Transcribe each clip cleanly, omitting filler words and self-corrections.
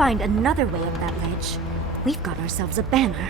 find another way up that ledge, we've got ourselves a banner.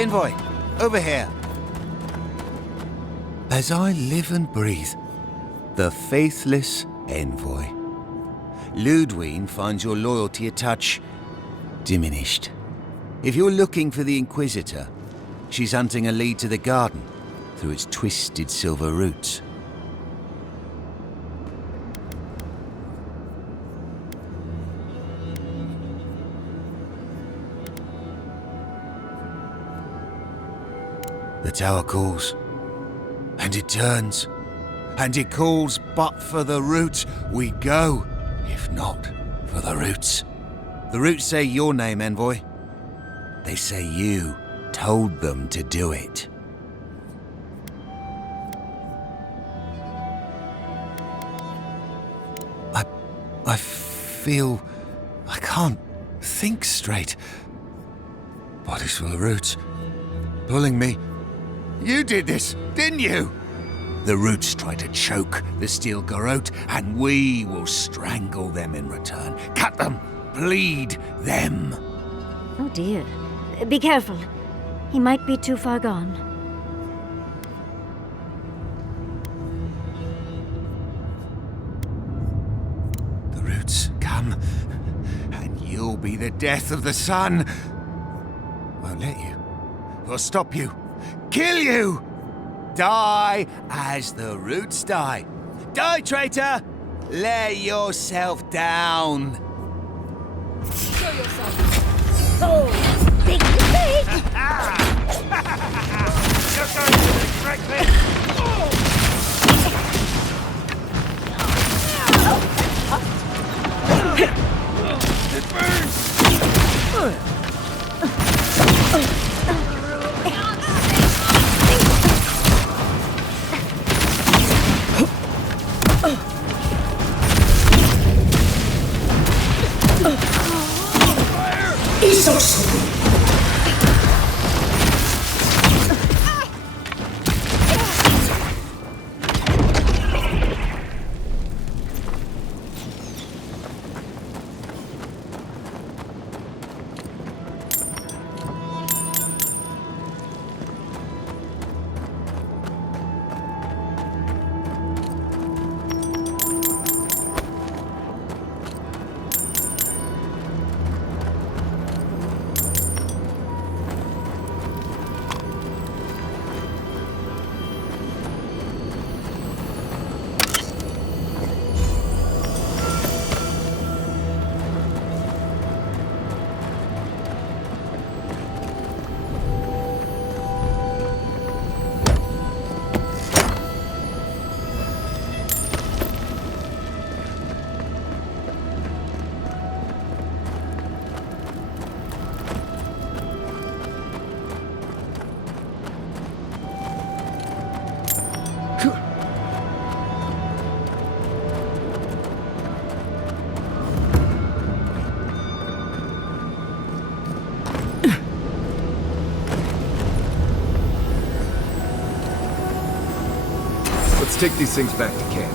Envoy, over here. As I live and breathe, the faithless Envoy. Ludwine finds your loyalty a touch diminished. If you're looking for the Inquisitor, she's hunting a lead to the garden through its twisted silver roots. The tower calls, and it turns, and it calls, but for the roots we go, if not for the roots. The roots say your name, Envoy. They say you told them to do it. I feel I can't think straight. Body's full of roots, pulling me. You did this, didn't you? The roots try to choke the steel garrote, and we will strangle them in return. Cut them, bleed them. Oh dear. Be careful. He might be too far gone. The roots come, and you'll be the death of the sun. Won't let you. We'll stop you. Kill you! Die as the roots die. Die, traitor! Lay yourself down. Show yourself. Oh, big mistake! You're going to the correct thing. It burns! Let's take these things back to camp.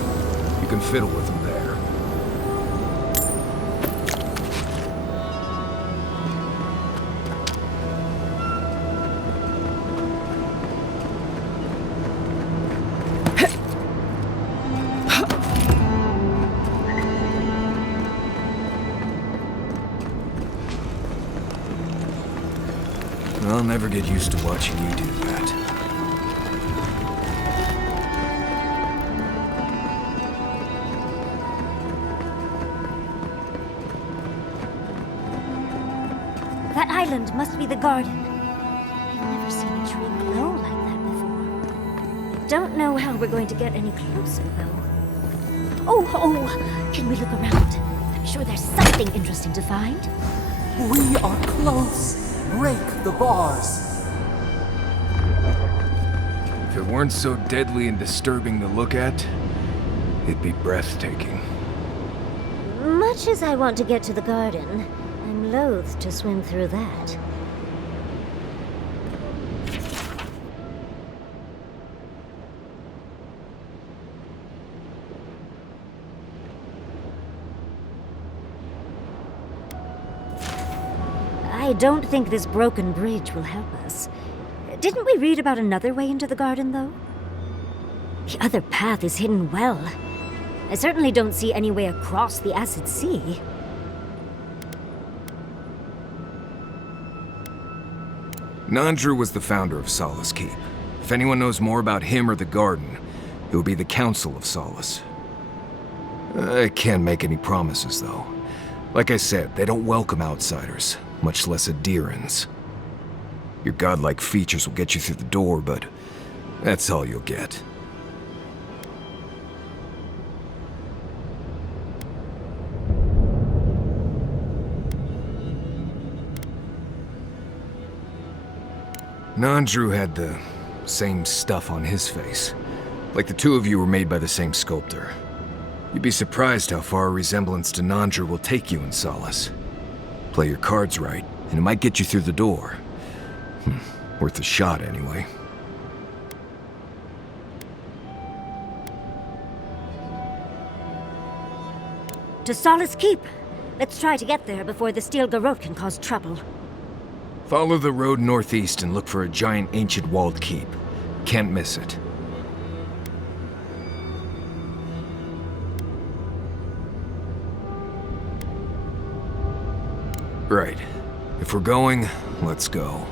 You can fiddle with them there. I'll never get used to watching you do that. That island must be the garden. I've never seen a tree glow like that before. I don't know how we're going to get any closer, though. Oh, can we look around? I'm sure there's something interesting to find. We are close. Break the bars. If it weren't so deadly and disturbing to look at, it'd be breathtaking. Much as I want to get to the garden, I'm loath to swim through that. I don't think this broken bridge will help us. Didn't we read about another way into the garden, though? The other path is hidden well. I certainly don't see any way across the Acid Sea. Nandru was the founder of Solace Keep. If anyone knows more about him or the garden, it would be the Council of Solace. I can't make any promises, though. Like I said, they don't welcome outsiders, much less Adherans. Your godlike features will get you through the door, but that's all you'll get. Nandru had the same stuff on his face. Like the two of you were made by the same sculptor. You'd be surprised how far a resemblance to Nandru will take you in Solace. Play your cards right, and it might get you through the door. Worth a shot, anyway. To Solace Keep. Let's try to get there before the Steel Garrote can cause trouble. Follow the road northeast and look for a giant ancient walled keep. Can't miss it. Right. If we're going, let's go.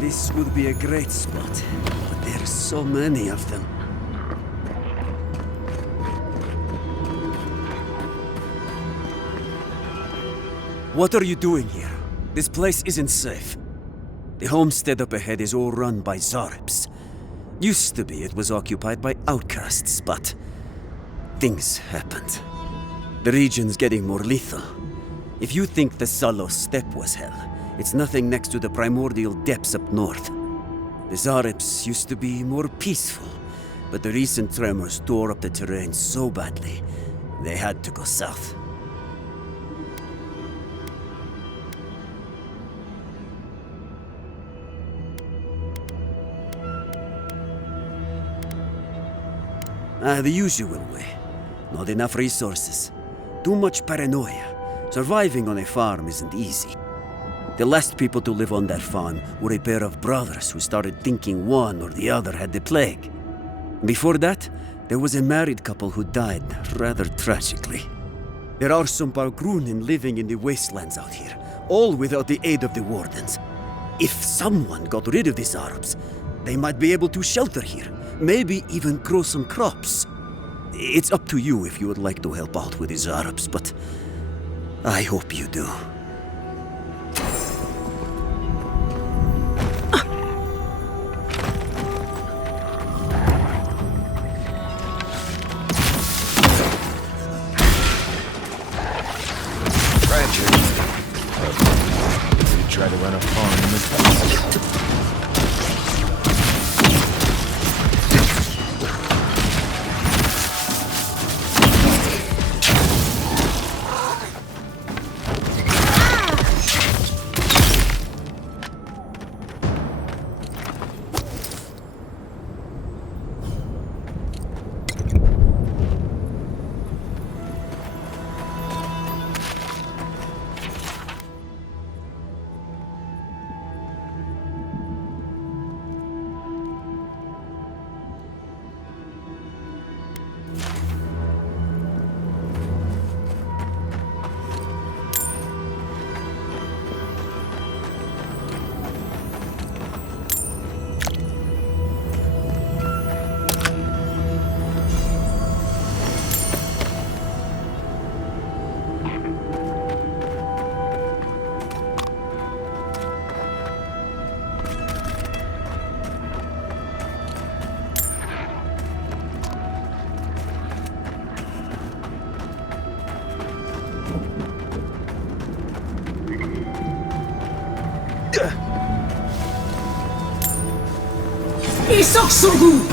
This would be a great spot, but there's so many of them. What are you doing here? This place isn't safe. The homestead up ahead is all run by Zaribs. Used to be it was occupied by outcasts, but things happened. The region's getting more lethal. If you think the Salos steppe was hell, it's nothing next to the primordial depths up north. The Zaribs used to be more peaceful, but the recent tremors tore up the terrain so badly, they had to go south. The usual way. Not enough resources. Too much paranoia. Surviving on a farm isn't easy. The last people to live on that farm were a pair of brothers who started thinking one or the other had the plague. Before that, there was a married couple who died rather tragically. There are some Bargrunin living in the wastelands out here, all without the aid of the wardens. If someone got rid of these Arabs, they might be able to shelter here, maybe even grow some crops. It's up to you if you would like to help out with these Arabs, but I hope you do. Try to run a farm in this place. Soksogu!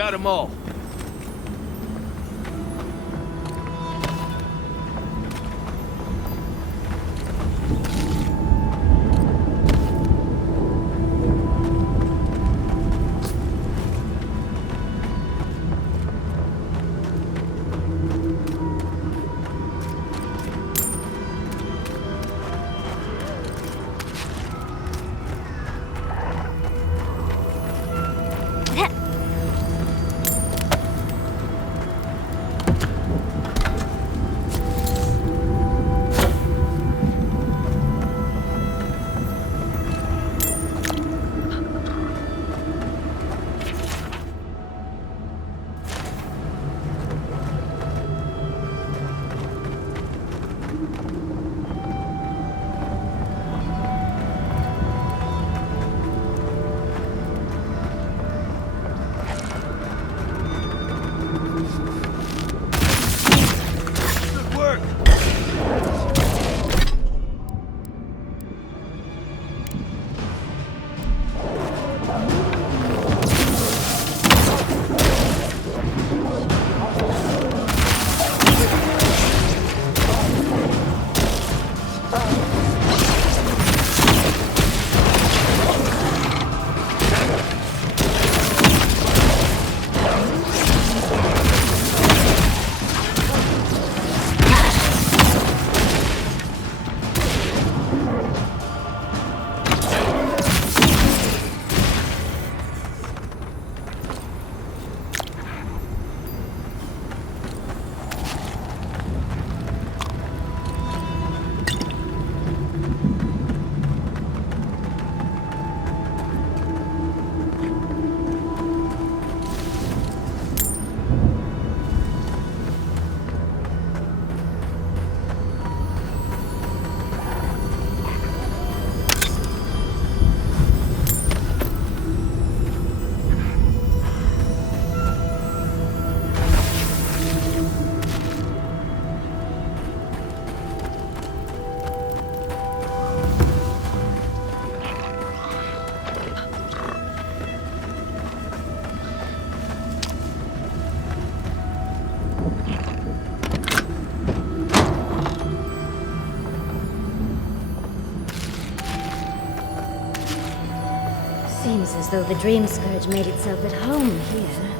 Got them all. Seems as though the Dream Scourge made itself at home here.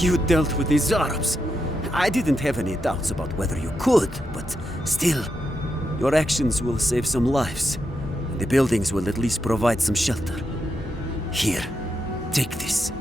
You dealt with these Arabs. I didn't have any doubts about whether you could, but still, your actions will save some lives. The buildings will at least provide some shelter. Here, take this.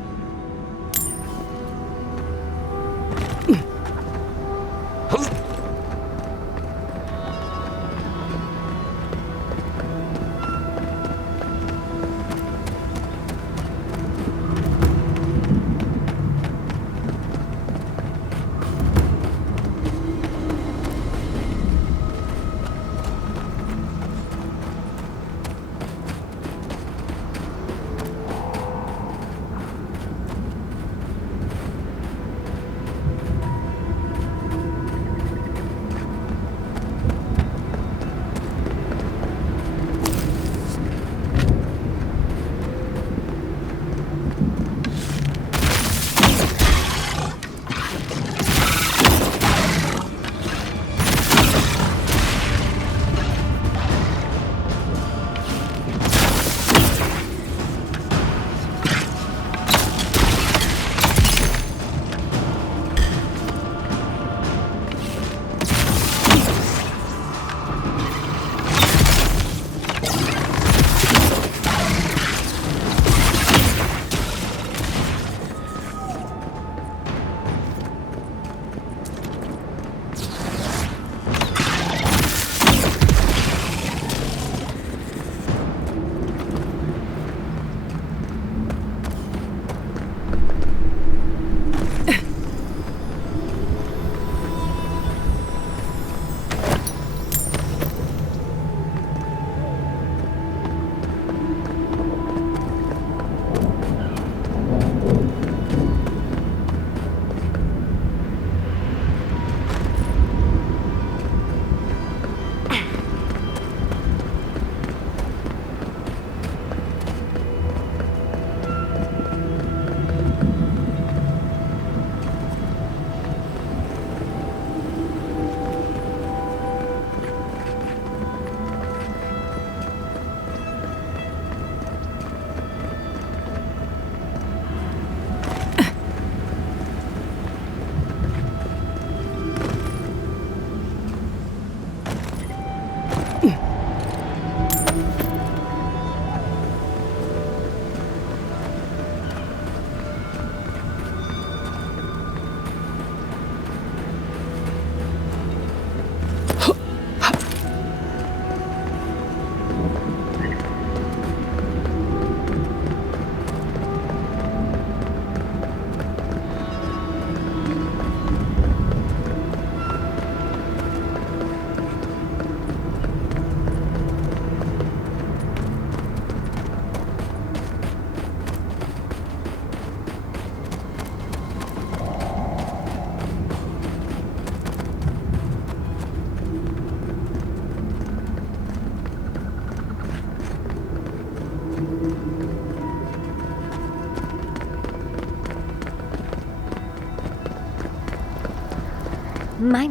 My.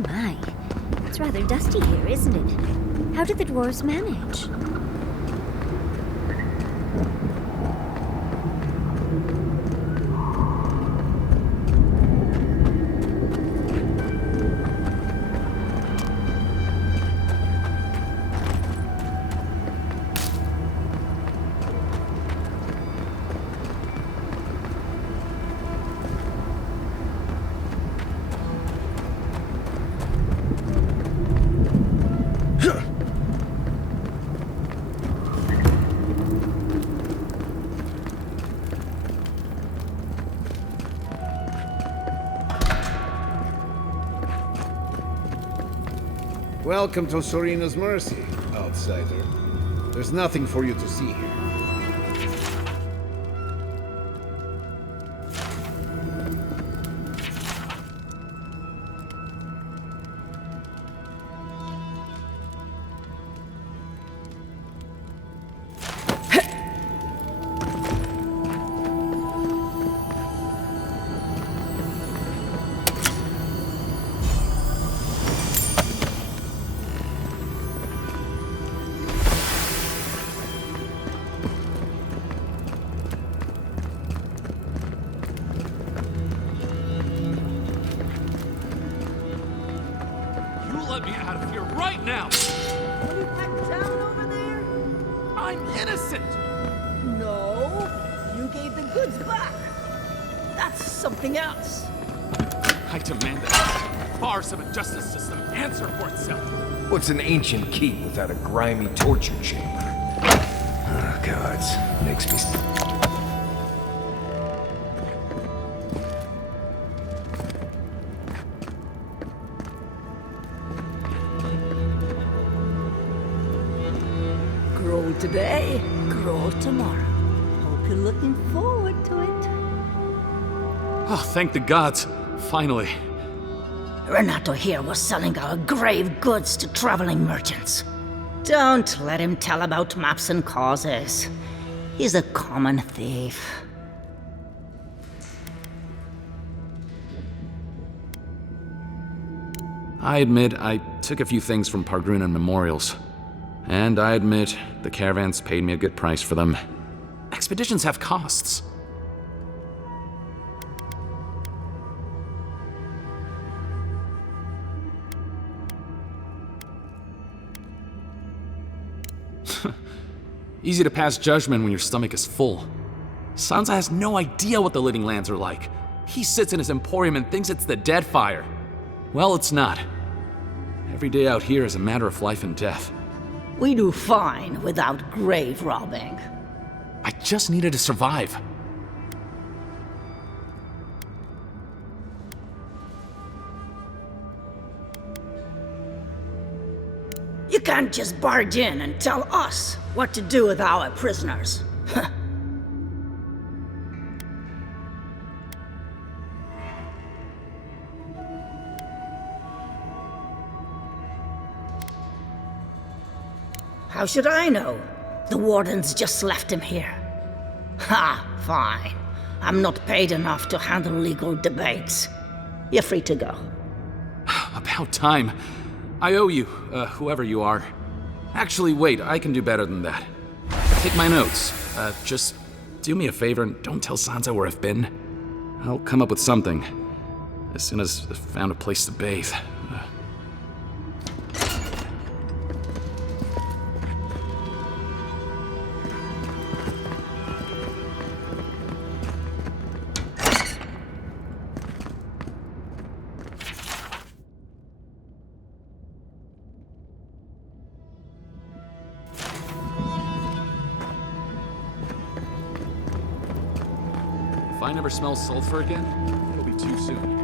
It's rather dusty here, isn't it? How did the dwarves manage? Welcome to Sorina's Mercy, outsider. There's nothing for you to see here. out of here right now! Will you back down over there? I'm innocent! No, you gave the goods back. That's something else. I demand that this farce of a justice system answer for itself. What's an ancient keep without a grimy torture chamber? Oh, gods. Makes me... Grow today, grow tomorrow. Hope you're looking forward to it. Oh, thank the gods. Finally. Renato here was selling our grave goods to traveling merchants. Don't let him tell about maps and causes. He's a common thief. I admit I took a few things from Pargrunan memorials. And I admit the caravans paid me a good price for them. Expeditions have costs. Easy to pass judgment when your stomach is full. Sansa has no idea what the living lands are like. He sits in his emporium and thinks it's the Deadfire. Well, it's not. Every day out here is a matter of life and death. We do fine without grave robbing. I just needed to survive. You can't just barge in and tell us what to do with our prisoners. How should I know? The wardens just left him here. Ha, fine. I'm not paid enough to handle legal debates. You're free to go. About time. I owe you, whoever you are. Actually, wait, I can do better than that. Take my notes. Just do me a favor and don't tell Sansa where I've been. I'll come up with something. As soon as I've found a place to bathe. If I never smell sulfur again, it'll be too soon.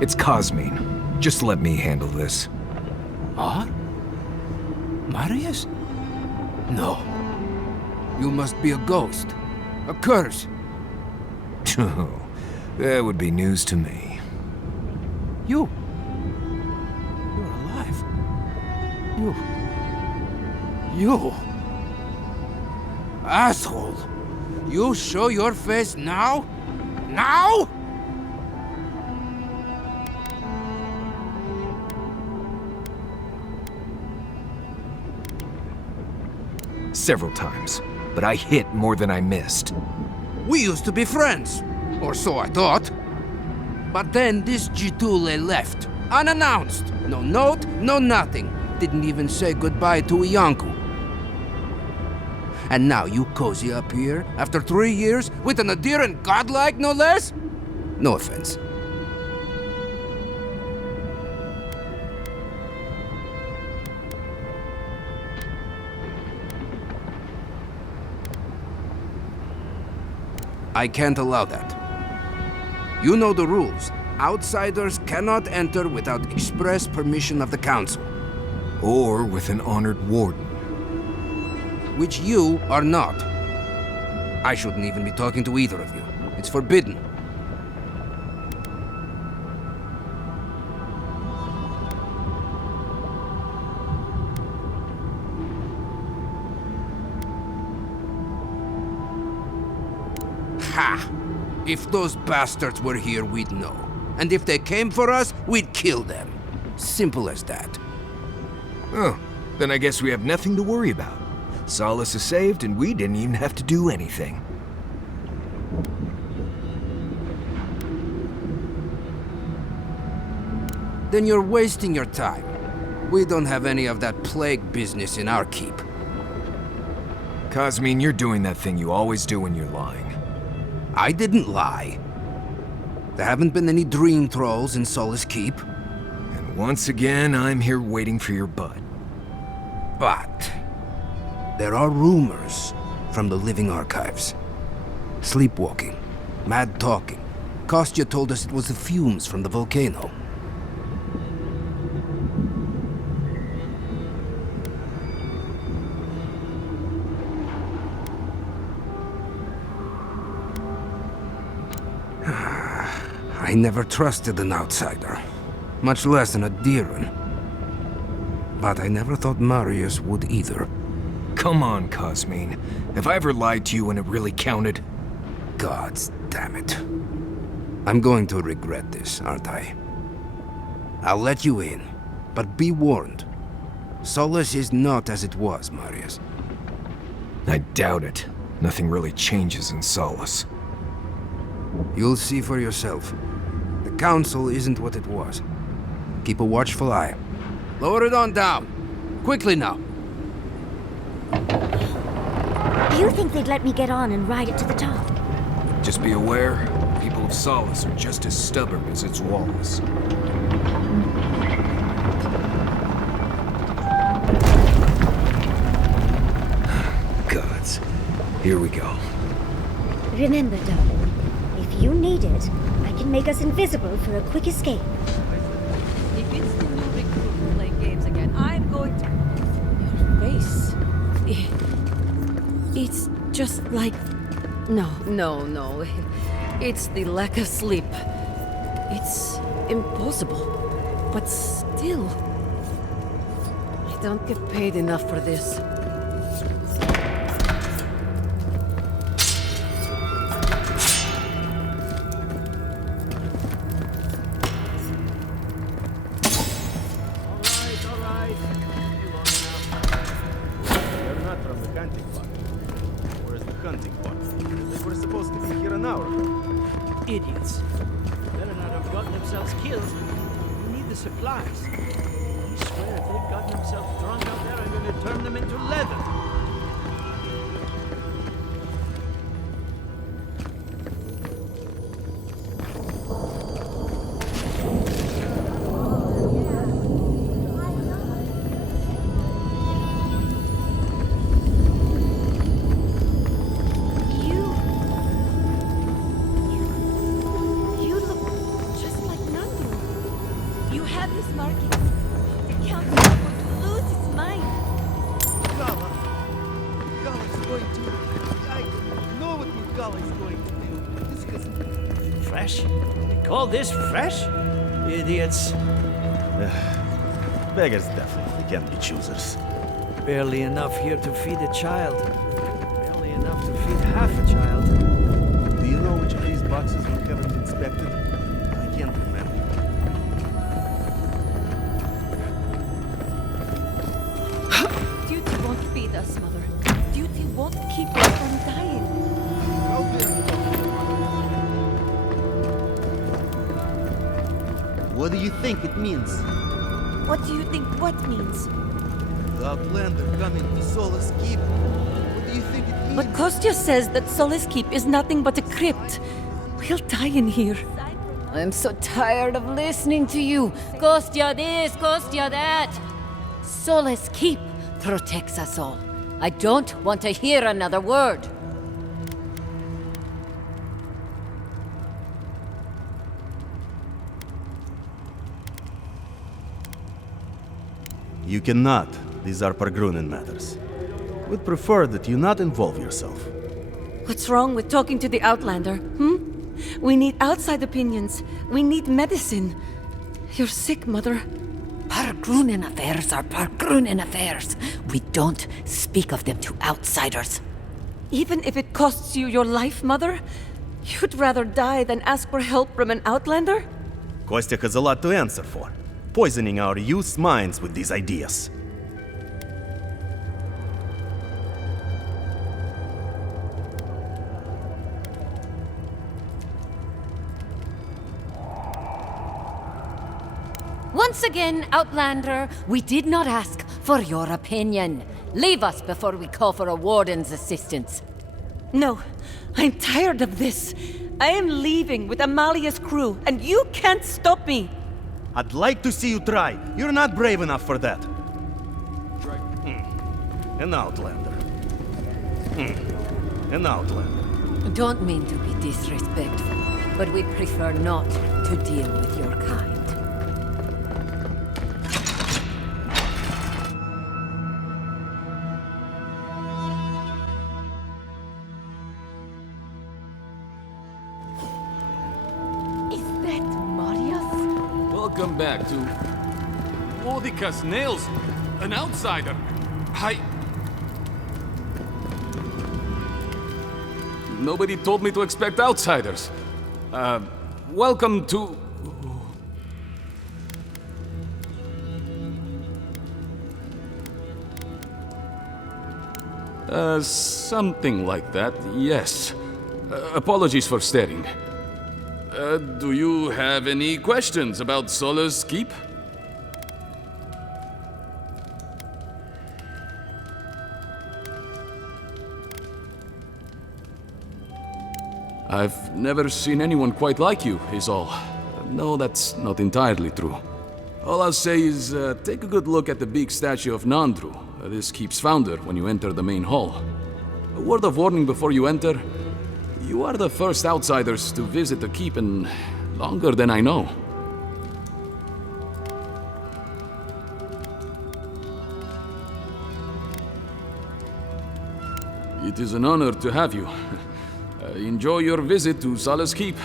It's Cosmine. Just let me handle this. What? Marius? No. You must be a ghost. A curse. Oh, that would be news to me. You're alive. You... Asshole! You show your face now? Now? Several times, but I hit more than I missed. We used to be friends, or so I thought. But then this Gitule left, unannounced. No note, no nothing. Didn't even say goodbye to Iancu. And now you cozy up here, after 3 years, with an adherent godlike, no less? No offense. I can't allow that. You know the rules. Outsiders cannot enter without express permission of the Council. Or with an honored warden. Which you are not. I shouldn't even be talking to either of you. It's forbidden. Ha! If those bastards were here, we'd know. And if they came for us, we'd kill them. Simple as that. Oh, then I guess we have nothing to worry about. Solace is saved, and we didn't even have to do anything. Then you're wasting your time. We don't have any of that plague business in our keep. Cosmine, you're doing that thing you always do when you're lying. I didn't lie. There haven't been any dream trolls in Solace Keep. And once again, I'm here waiting for your butt. But there are rumors from the living archives. Sleepwalking, mad talking. Kostya told us it was the fumes from the volcano. I never trusted an outsider, much less an adherent. But I never thought Marius would either. Come on, Cosmine. Have I ever lied to you when it really counted? Gods damn it. I'm going to regret this, aren't I? I'll let you in, but be warned. Solace is not as it was, Marius. I doubt it. Nothing really changes in Solace. You'll see for yourself. The Council isn't what it was. Keep a watchful eye. Lower it on down. Quickly now. Do you think they'd let me get on and ride it to the top? Just be aware, people of Solace are just as stubborn as its walls. Gods. Here we go. Remember, darling, if you need it, I can make us invisible for a quick escape. If it's the new recruit playing games again, I'm going to... Your face... It's just like... No. It's the lack of sleep. It's impossible. But still... I don't get paid enough for this. Idiots. Better not have gotten themselves killed. We need the supplies. I swear if they've gotten themselves drunk out there, I'm going to turn them into leather. Fresh? They call this fresh? Idiots. Beggars definitely can be choosers. Barely enough here to feed a child. Barely enough to feed half a child. Do you know which of these boxes we haven't inspected? I can't remember. Duty won't feed us, Mother. Duty won't keep us from dying. What do you think it means? What do you think what means? The Outlander coming to Solace Keep. What do you think it is? But Kostya says that Solace Keep is nothing but a crypt. We'll die in here. I'm so tired of listening to you. Kostya this, Kostya that. Solace Keep protects us all. I don't want to hear another word. You cannot. These are Pargrunen matters. We'd prefer that you not involve yourself. What's wrong with talking to the Outlander, We need outside opinions. We need medicine. You're sick, Mother. Pargrunen affairs are Pargrunen affairs. We don't speak of them to outsiders. Even if it costs you your life, Mother? You'd rather die than ask for help from an Outlander? Kostya has a lot to answer for. Poisoning our youth's minds with these ideas. Once again, Outlander, we did not ask for your opinion. Leave us before we call for a warden's assistance. No, I'm tired of this. I am leaving with Amalia's crew, and you can't stop me. I'd like to see you try. You're not brave enough for that. An Outlander. An Outlander. Don't mean to be disrespectful, but we'd prefer not to deal with your kind. Welcome back to Odica's Nails, an outsider. Nobody told me to expect outsiders. Welcome to... something like that, yes. Apologies for staring. Do you have any questions about Solace Keep? I've never seen anyone quite like you, is all. No, that's not entirely true. All I'll say is, take a good look at the big statue of Nandru, this keep's founder, when you enter the main hall. A word of warning before you enter. You are the first outsiders to visit the keep in longer than I know. It is an honor to have you. Enjoy your visit to Solace Keep.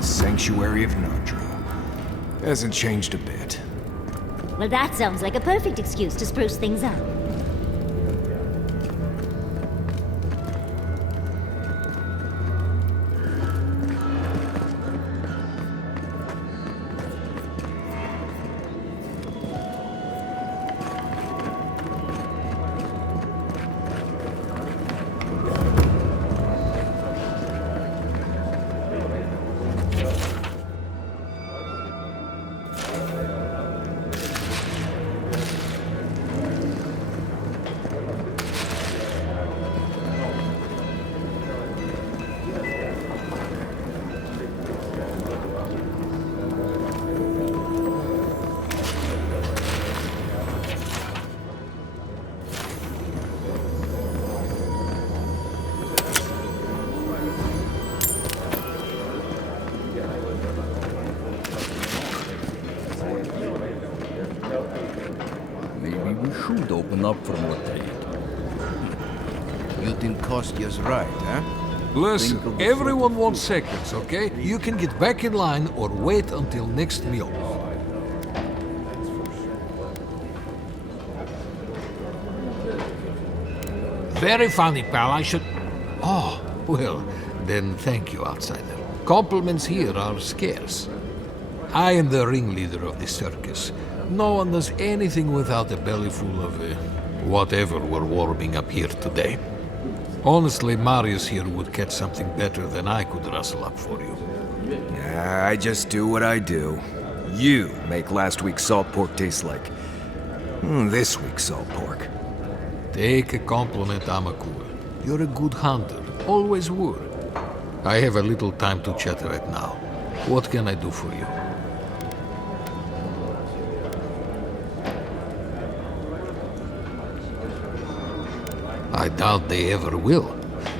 Sanctuary of Nandru. Hasn't changed a bit. Well, that sounds like a perfect excuse to spruce things up. Maybe we should open up for more trade. can cost yous right, huh? Listen, Wrinkle the everyone wants seconds, okay? You can get back in line or wait until next meal. Very funny, pal. I should... Oh, well, then thank you, outsider. Compliments here are scarce. I am the ringleader of this circus. No one does anything without a belly full of whatever we're warming up here today. Honestly, Marius here would catch something better than I could rustle up for you. I just do what I do. You make last week's salt pork taste like this week's salt pork. Take a compliment, Amakul. You're a good hunter. Always were. I have a little time to chat right now. What can I do for you? I doubt they ever will.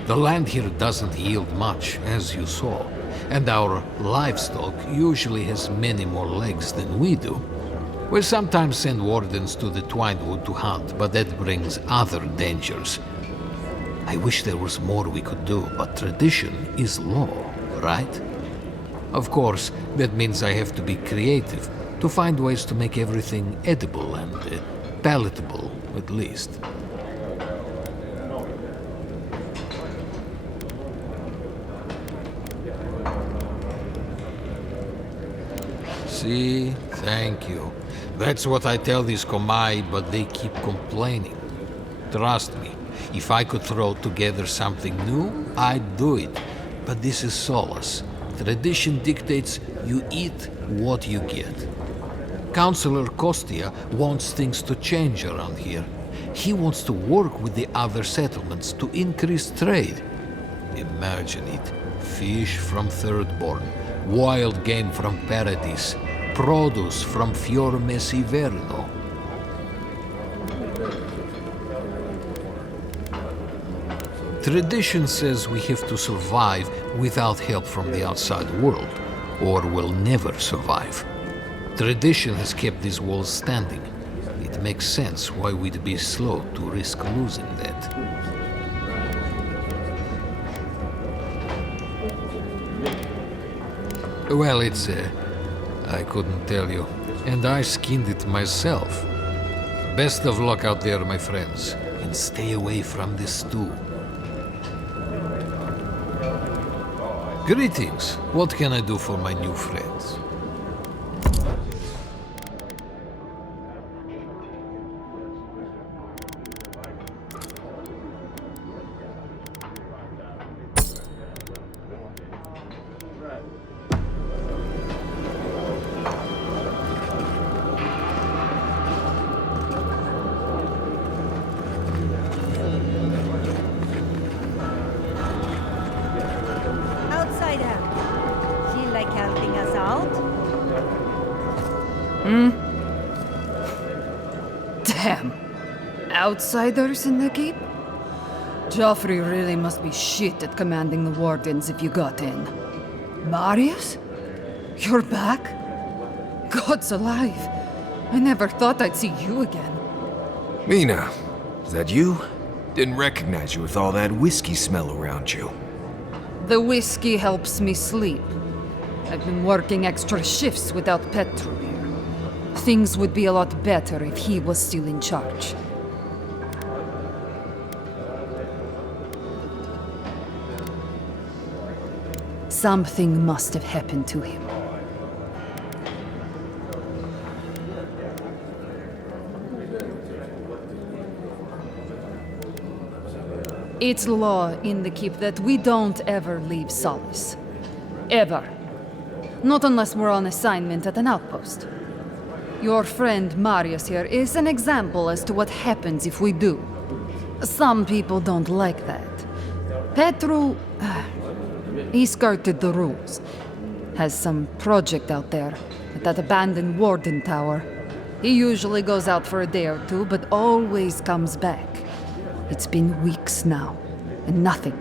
The land here doesn't yield much, as you saw, and our livestock usually has many more legs than we do. We sometimes send wardens to the Twinewood to hunt, but that brings other dangers. I wish there was more we could do, but tradition is law, right? Of course, that means I have to be creative to find ways to make everything edible and palatable, at least. See? Thank you. That's what I tell these Komai, but they keep complaining. Trust me, if I could throw together something new, I'd do it. But this is Solace. Tradition dictates you eat what you get. Councillor Kostia wants things to change around here. He wants to work with the other settlements to increase trade. Imagine it. Fish from Thirdborn, wild game from Paradis, produce from Fior Messiverno. Tradition says we have to survive without help from the outside world, or we'll never survive. Tradition has kept these walls standing. It makes sense why we'd be slow to risk losing that. Well, it's I couldn't tell you, and I skinned it myself. Best of luck out there, my friends, and stay away from the stew. Greetings. What can I do for my new friends? Damn. Outsiders in the keep? Joffrey really must be shit at commanding the wardens if you got in. Marius? You're back? God's alive. I never thought I'd see you again. Mina, is that you? Didn't recognize you with all that whiskey smell around you. The whiskey helps me sleep. I've been working extra shifts without Petru here. Things would be a lot better if he was still in charge. Something must have happened to him. It's law in the keep that we don't ever leave Solace. Ever. Not unless we're on assignment at an outpost. Your friend Marius here is an example as to what happens if we do. Some people don't like that. Petru... he skirted the rules. Has some project out there, at that abandoned warden tower. He usually goes out for a day or two, but always comes back. It's been weeks now, and nothing.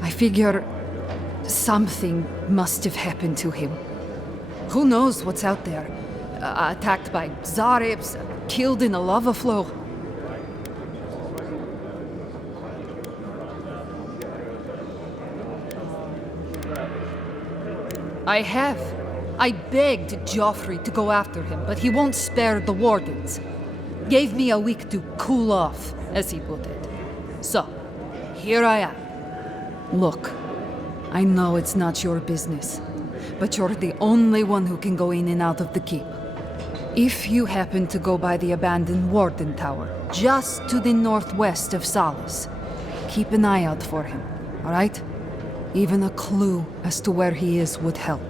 I figure... something must have happened to him. Who knows what's out there? Attacked by Zarips, killed in a lava flow. I have. I begged Joffrey to go after him, but he won't spare the wardens. Gave me a week to cool off, as he put it. So, here I am. Look, I know it's not your business, but you're the only one who can go in and out of the keep. If you happen to go by the abandoned Warden Tower, just to the northwest of Solace, keep an eye out for him, all right? Even a clue as to where he is would help.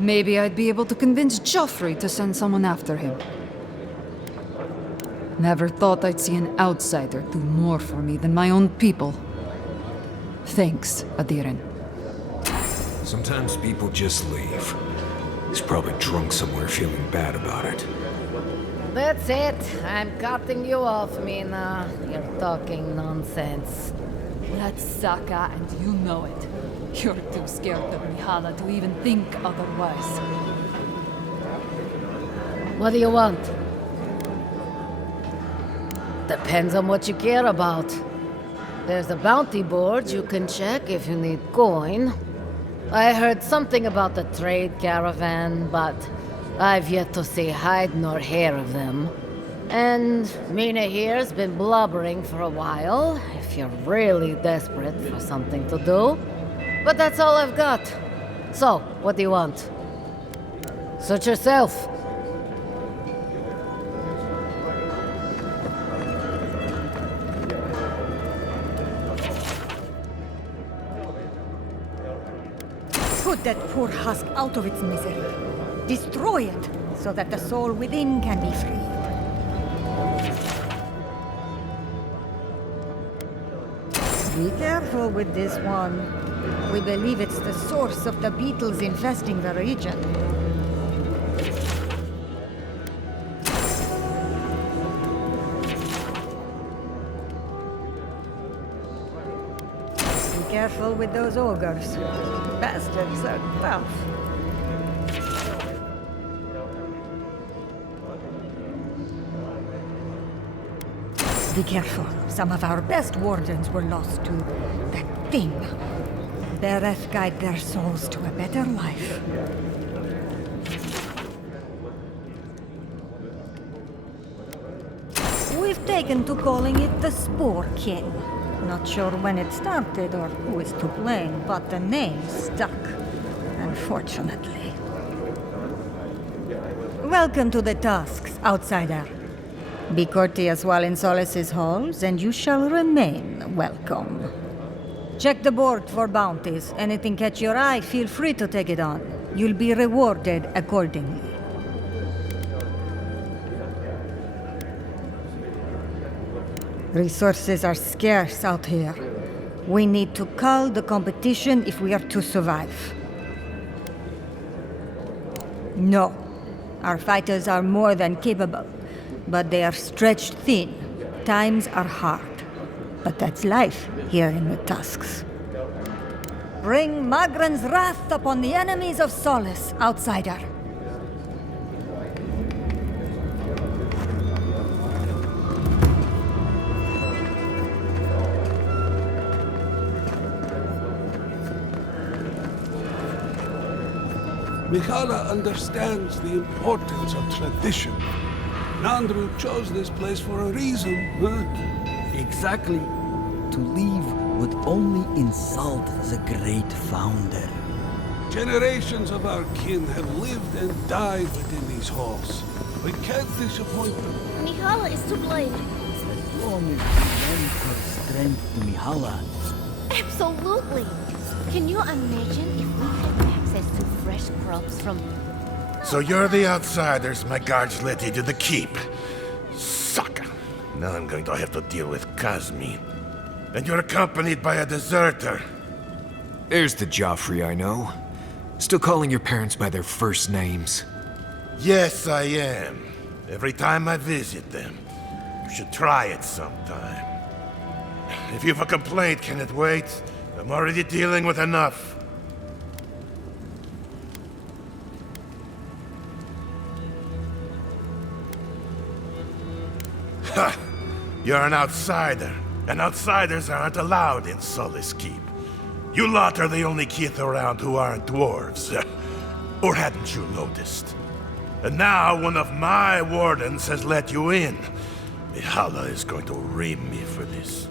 Maybe I'd be able to convince Joffrey to send someone after him. Never thought I'd see an outsider do more for me than my own people. Thanks, Adiren. Sometimes people just leave. He's probably drunk somewhere feeling bad about it. That's it. I'm cutting you off, Mina. You're talking nonsense. That's Saka, and you know it. You're too scared of Mihala to even think otherwise. What do you want? Depends on what you care about. There's a bounty board you can check if you need coin. I heard something about the trade caravan, but I've yet to see hide nor hair of them. And Mina here's been blubbering for a while, if you're really desperate for something to do. But that's all I've got. So, what do you want? Suit yourself. Put that poor husk out of its misery. Destroy it, so that the soul within can be freed. Be careful with this one. We believe it's the source of the beetles infesting the region. Be careful with those ogres. Bastards are tough. Be careful. Some of our best wardens were lost to that thing. Bereth guide their souls to a better life. We've taken to calling it the Spore King. Not sure when it started or who is to blame, but the name stuck, unfortunately. Welcome to the Tusks, outsider. Be courteous while in Solace's halls, and you shall remain welcome. Check the board for bounties. Anything catch your eye, feel free to take it on. You'll be rewarded accordingly. Resources are scarce out here. We need to cull the competition if we are to survive. No, our fighters are more than capable, but they are stretched thin. Times are hard. But that's life here in the Tusks. Bring Magran's wrath upon the enemies of Solace, outsider. Mihala understands the importance of tradition. Nandru chose this place for a reason, huh? Exactly. To leave would only insult the great founder. Generations of our kin have lived and died within these halls. We can't disappoint them. Mihala is to blame. As long as we lend her strength to Mihala. Absolutely. Can you imagine if we had access to fresh crops from... So you're the outsiders my guards let into the keep. Sucker. Now I'm going to have to deal with Kazmi. And you're accompanied by a deserter. There's the Joffrey I know. Still calling your parents by their first names. Yes, I am. Every time I visit them. You should try it sometime. If you've a complaint, can it wait? I'm already dealing with enough. Ha! You're an outsider, and outsiders aren't allowed in Solace Keep. You lot are the only kith around who aren't dwarves. Or hadn't you noticed? And now one of my wardens has let you in. Mihala is going to ream me for this.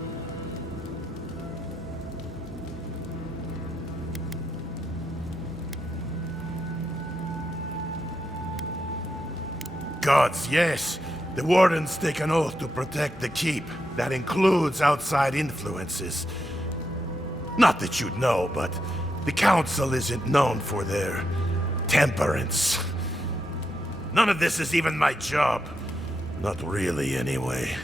Gods, yes. The wardens take an oath to protect the keep. That includes outside influences. Not that you'd know, but the council isn't known for their temperance. None of this is even my job. Not really, anyway.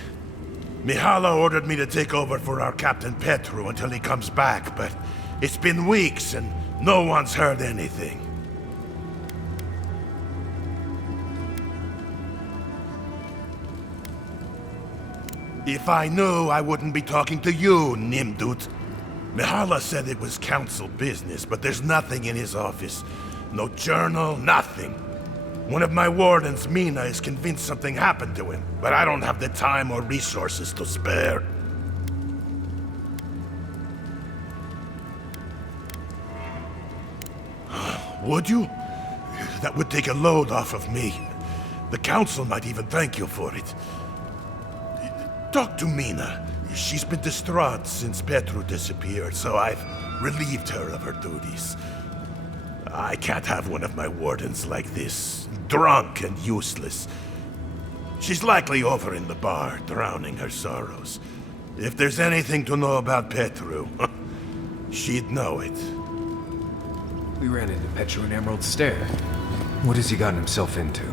Mihala ordered me to take over for our Captain Petru until he comes back, but it's been weeks and no one's heard anything. If I knew, I wouldn't be talking to you, Nimdut. Mihala said it was council business, but there's nothing in his office. No journal, nothing. One of my wardens, Mina, is convinced something happened to him, but I don't have the time or resources to spare. Would you? That would take a load off of me. The council might even thank you for it. Talk to Mina. She's been distraught since Petru disappeared, so I've relieved her of her duties. I can't have one of my wardens like this, drunk and useless. She's likely over in the bar, drowning her sorrows. If there's anything to know about Petru, she'd know it. We ran into Petru in Emerald Stair. What has he gotten himself into?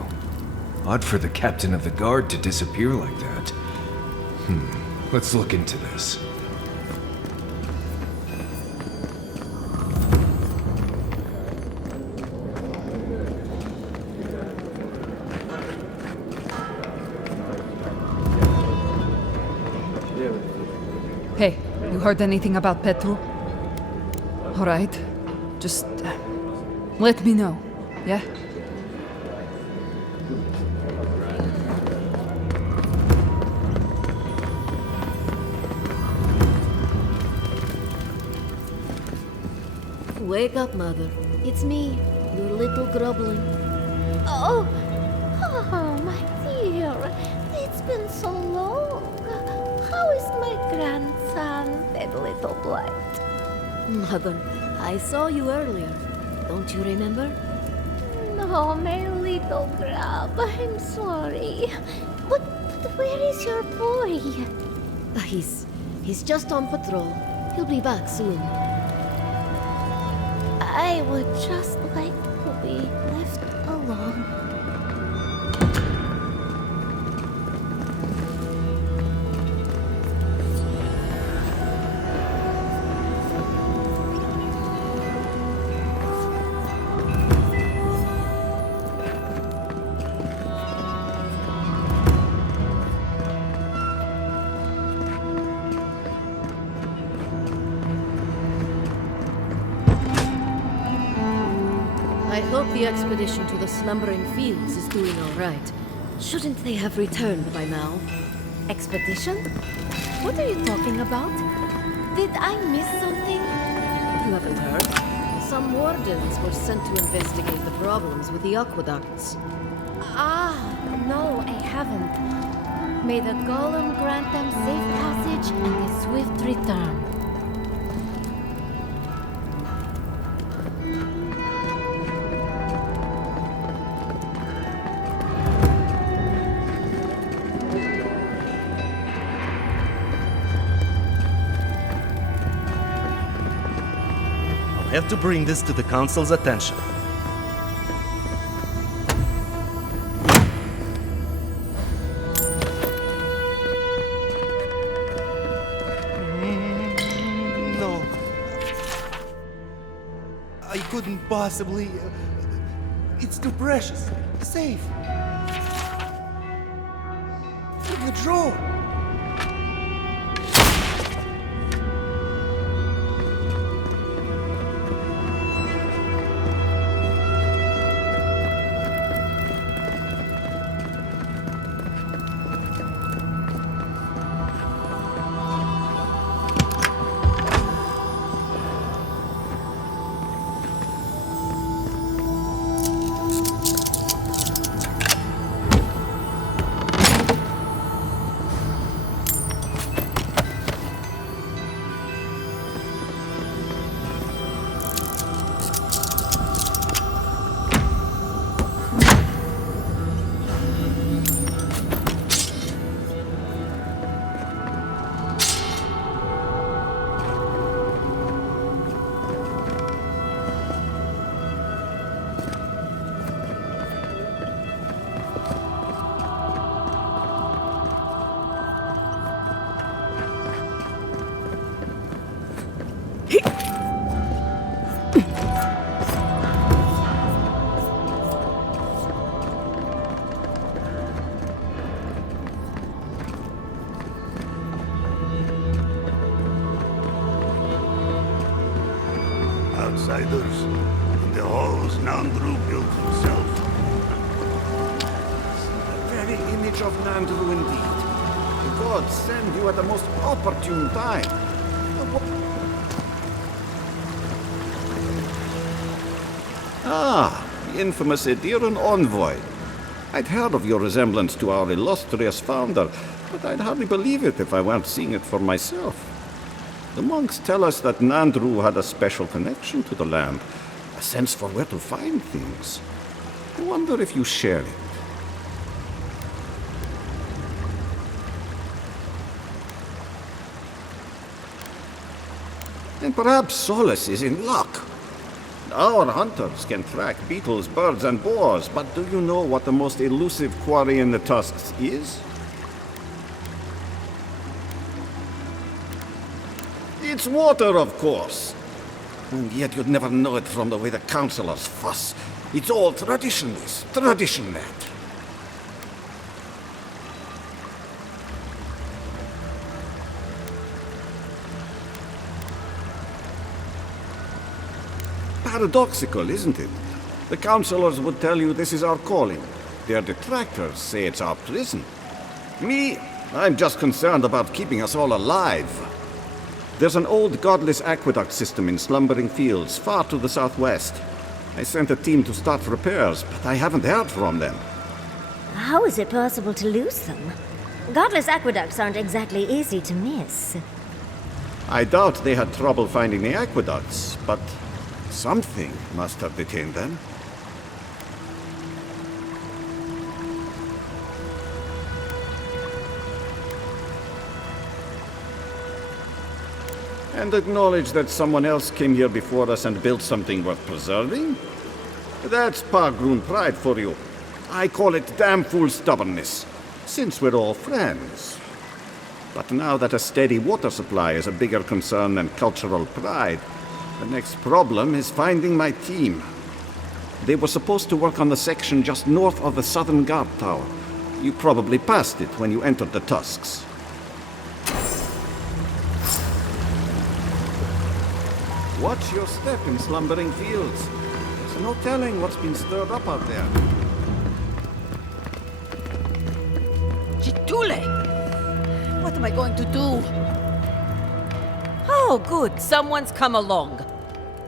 Odd for the captain of the guard to disappear like that. Let's look into this. Hey, you heard anything about Petru? All right. Just let me know, yeah? Wake up, Mother. It's me, your little grubbling. Oh, my dear. It's been so long. How is my grandson, that little blight? Mother, I saw you earlier. Don't you remember? No, my little grub. I'm sorry. But where is your boy? He's just on patrol. He'll be back soon. I would just like to be left alone. I hope the expedition to the Slumbering Fields is doing all right. Shouldn't they have returned by now? Expedition? What are you talking about? Did I miss something? You haven't heard? Some wardens were sent to investigate the problems with the aqueducts. Ah, no, I haven't. May the golem grant them safe passage and a swift return. I have to bring this to the council's attention. No. I couldn't possibly... It's too precious. Safe. In the drawer. outsiders. In the halls Nandru built himself. The very image of Nandru indeed. The gods send you at the most opportune time. Ah, the infamous Ediran envoy. I'd heard of your resemblance to our illustrious founder, but I'd hardly believe it if I weren't seeing it for myself. The monks tell us that Nandru had a special connection to the land, a sense for where to find things. I wonder if you share it. And perhaps Solace is in luck. Our hunters can track beetles, birds, and boars, but do you know what the most elusive quarry in the tusks is? It's water, of course. And yet you'd never know it from the way the councillors fuss. It's all tradition, this, tradition that. Paradoxical, isn't it? The councillors would tell you this is our calling. Their detractors say it's our prison. Me, I'm just concerned about keeping us all alive. There's an old godless aqueduct system in Slumbering Fields, far to the southwest. I sent a team to start repairs, but I haven't heard from them. How is it possible to lose them? Godless aqueducts aren't exactly easy to miss. I doubt they had trouble finding the aqueducts, but something must have detained them. And acknowledge that someone else came here before us and built something worth preserving? That's Pargroon pride for you. I call it damn fool stubbornness, since we're all friends. But now that a steady water supply is a bigger concern than cultural pride, the next problem is finding my team. They were supposed to work on the section just north of the southern guard tower. You probably passed it when you entered the Tusks. Watch your step in Slumbering Fields. There's no telling what's been stirred up out there. Chitule! What am I going to do? Oh, good. Someone's come along.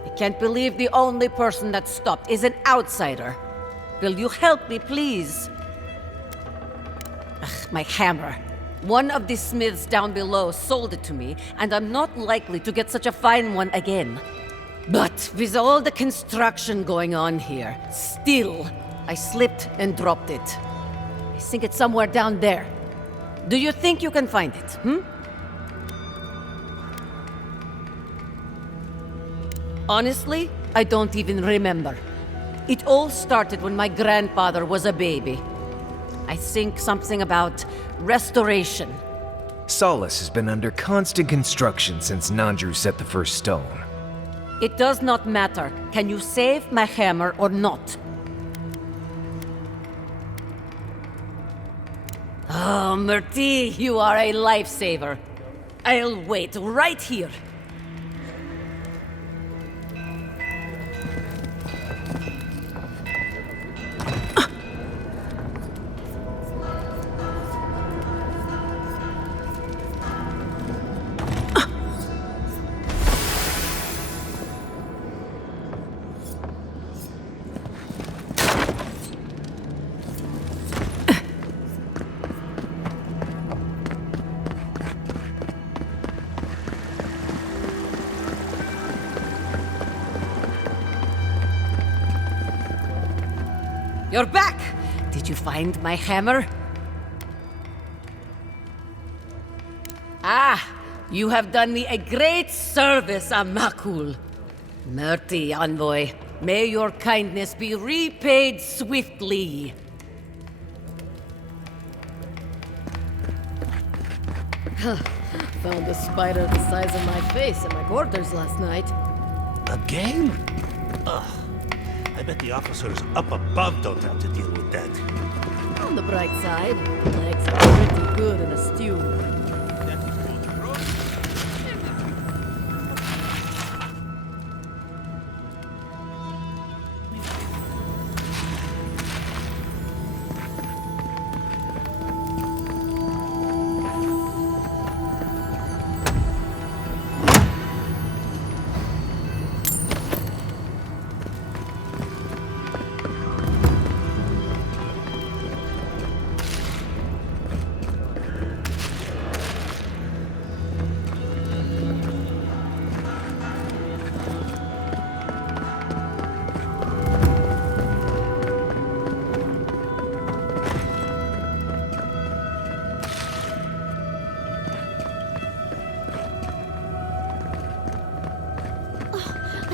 I can't believe the only person that stopped is an outsider. Will you help me, please? Ugh, my hammer. One of the smiths down below sold it to me, and I'm not likely to get such a fine one again. But with all the construction going on here, still, I slipped and dropped it. I think it's somewhere down there. Do you think you can find it, Honestly, I don't even remember. It all started when my grandfather was a baby. I think something about restoration. Solace has been under constant construction since Nandru set the first stone. It does not matter. Can you save my hammer or not? Oh, Murti, you are a lifesaver. I'll wait right here. You're back! Did you find my hammer? Ah, you have done me a great service, Amakul. Murti, envoy, may your kindness be repaid swiftly. Found a spider the size of my face in my quarters last night. Again? Ugh. I bet the officers up above don't have to deal with that. On the bright side, legs are pretty good in a stew.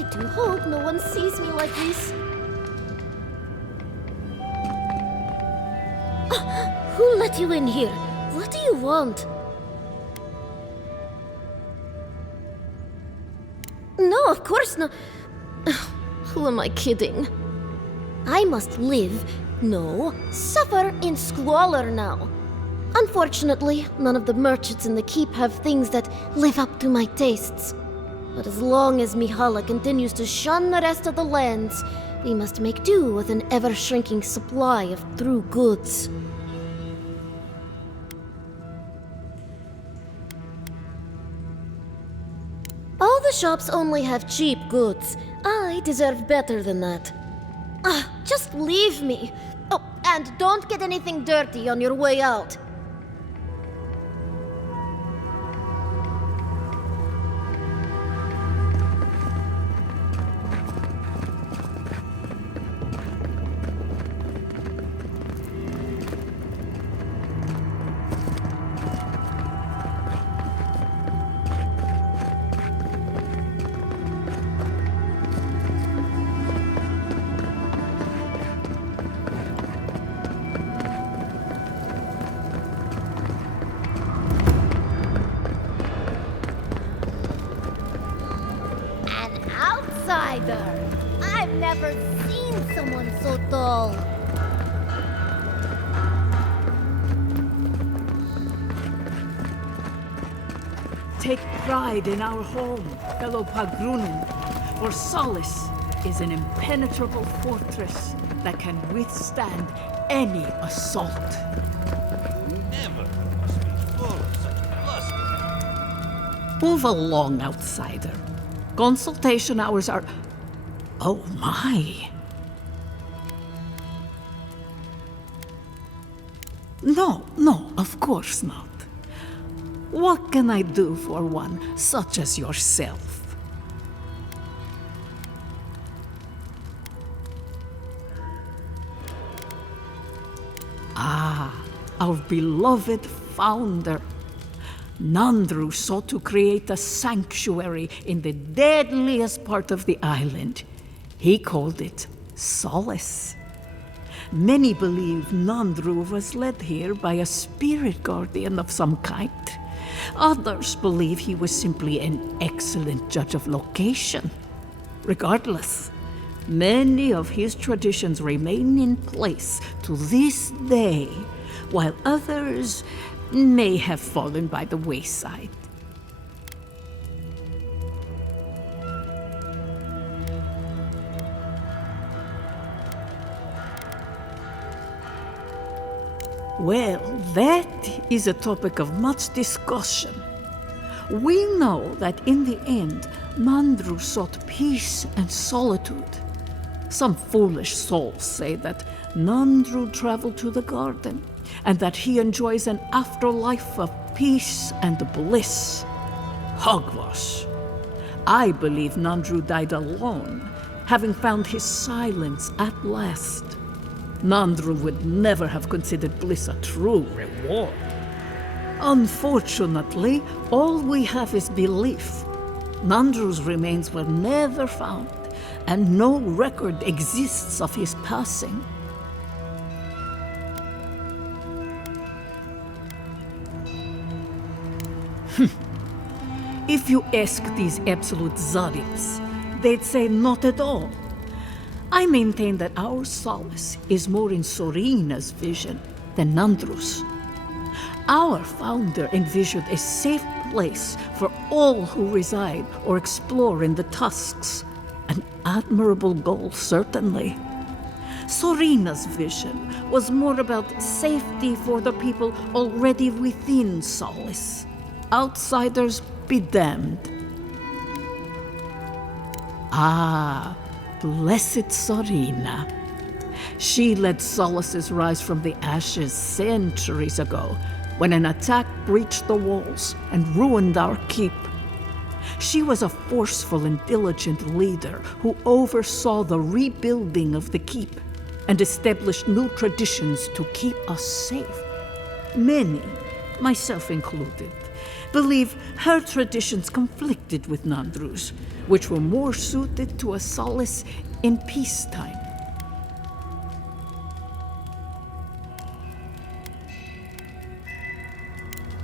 I do hope no one sees me like this. Who let you in here? What do you want? No, of course not. Who am I kidding? I must live, no, suffer in squalor now. Unfortunately, none of the merchants in the keep have things that live up to my tastes. But as long as Mihala continues to shun the rest of the lands, we must make do with an ever-shrinking supply of true goods. All the shops only have cheap goods. I deserve better than that. Just leave me. Oh, and don't get anything dirty on your way out. I've never seen someone so tall. Take pride in our home, fellow Pagrunen, for Solace is an impenetrable fortress that can withstand any assault. Never must be full of such bluster. Move along, outsider. Consultation hours are... Oh my. No, of course not. What can I do for one such as yourself? Our beloved founder. Nandru sought to create a sanctuary in the deadliest part of the island. He called it Solace. Many believe Nandru was led here by a spirit guardian of some kind. Others believe he was simply an excellent judge of location. Regardless, many of his traditions remain in place to this day, while others may have fallen by the wayside. Well, that is a topic of much discussion. We know that in the end, Nandru sought peace and solitude. Some foolish souls say that Nandru traveled to the garden, and that he enjoys an afterlife of peace and bliss. Hogwash. I believe Nandru died alone, having found his silence at last. Nandru would never have considered bliss a true reward. Unfortunately, all we have is belief. Nandru's remains were never found, and no record exists of his passing. If you ask these absolute Zarits, they'd say not at all. I maintain that our solace is more in Sorina's vision than Nandru's. Our founder envisioned a safe place for all who reside or explore in the Tusks. An admirable goal, certainly. Sorina's vision was more about safety for the people already within Solace. Outsiders be damned. Blessed Sorina. She led Solace's rise from the ashes centuries ago, when an attack breached the walls and ruined our keep. She was a forceful and diligent leader who oversaw the rebuilding of the keep and established new traditions to keep us safe. Many, myself included, believe her traditions conflicted with Nandru's, which were more suited to a solace in peacetime.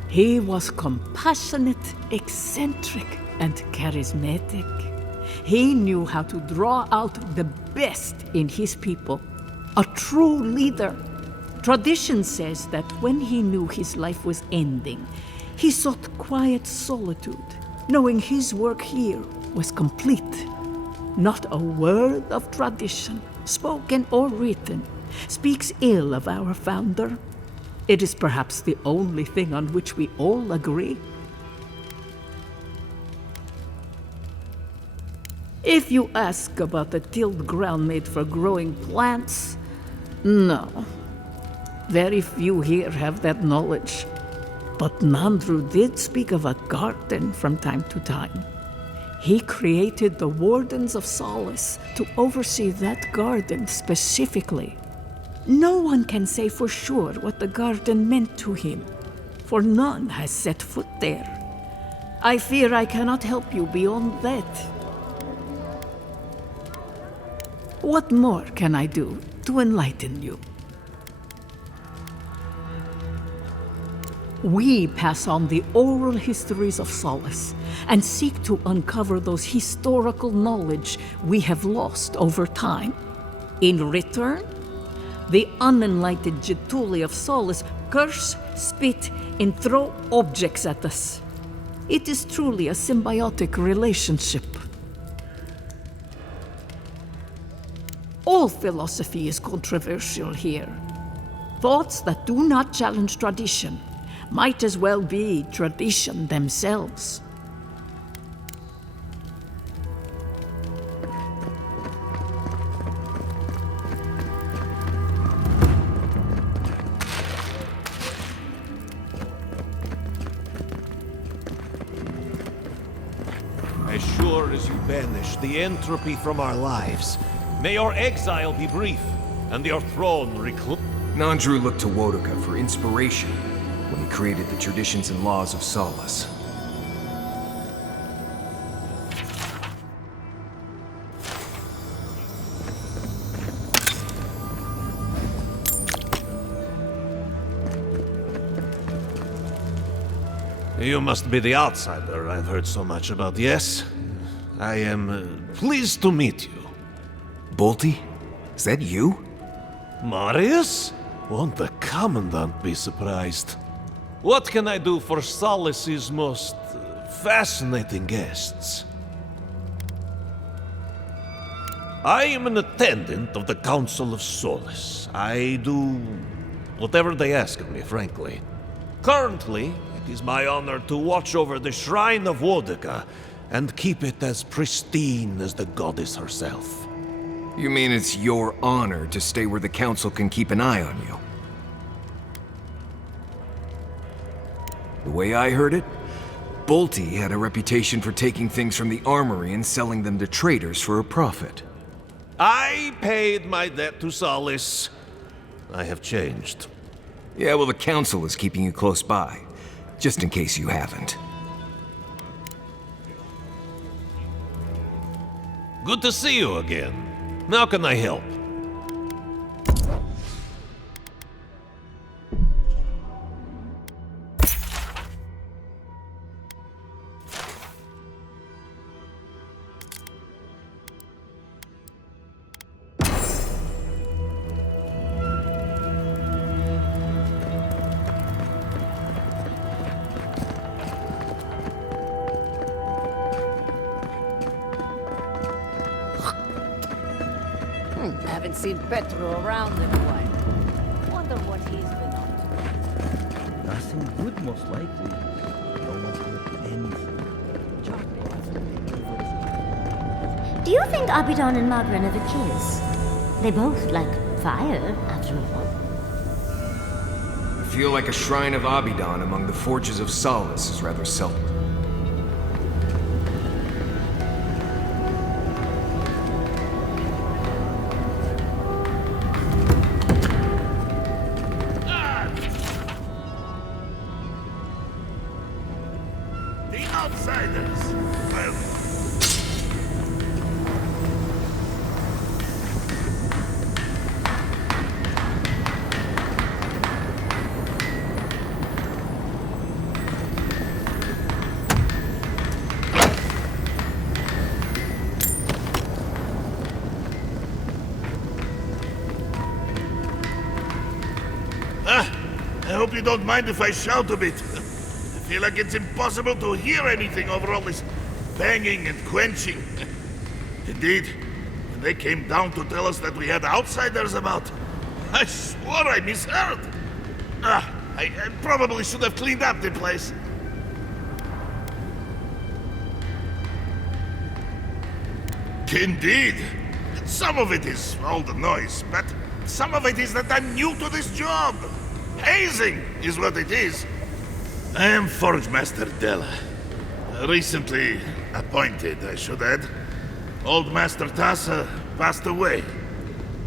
He was compassionate, eccentric, and charismatic. He knew how to draw out the best in his people. A true leader. Tradition says that when he knew his life was ending, he sought quiet solitude, knowing his work here was complete. Not a word of tradition, spoken or written, speaks ill of our founder. It is perhaps the only thing on which we all agree. If you ask about the tilled ground made for growing plants, no. Very few here have that knowledge. But Nandru did speak of a garden from time to time. He created the Wardens of Solace to oversee that garden specifically. No one can say for sure what the garden meant to him, for none has set foot there. I fear I cannot help you beyond that. What more can I do to enlighten you? We pass on the oral histories of Solace and seek to uncover those historical knowledge we have lost over time. In return, the unenlightened Getuli of Solace curse, spit, and throw objects at us. It is truly a symbiotic relationship. All philosophy is controversial here. Thoughts that do not challenge tradition might as well be tradition themselves. As sure as you banish the entropy from our lives, may your exile be brief, and your throne reclaim. Nandru looked to Wodoka for inspiration when he created the traditions and laws of Solace. You must be the outsider I've heard so much about, yes? I am pleased to meet you. Bolty? Is that you? Marius? Won't the Commandant be surprised? What can I do for Solace's most fascinating guests? I am an attendant of the Council of Solace. I do whatever they ask of me, frankly. Currently, it is my honor to watch over the Shrine of Wodoka and keep it as pristine as the goddess herself. You mean it's your honor to stay where the Council can keep an eye on you? The way I heard it, Bolty had a reputation for taking things from the armory and selling them to traders for a profit. I paid my debt to Solace. I have changed. Yeah, well, the Council is keeping you close by, just in case you haven't. Good to see you again. How can I help? Haven't seen Petro around in a while. Wonder what he's been up to. Nothing good, most likely. No one's heard anything. Do you think Abidon and Magran ever kiss? They both like fire, after all. I feel like a shrine of Abidon among the forges of Solace is rather seldom. hope you don't mind if I shout a bit. I feel like it's impossible to hear anything over all this banging and quenching. Indeed, when they came down to tell us that we had outsiders about, I swore I misheard. I probably should have cleaned up the place. Indeed. Some of it is all the noise, but some of it is that I'm new to this job. Hazing is what it is. I am Forge Master Della. Recently appointed, I should add. Old Master Tassa passed away,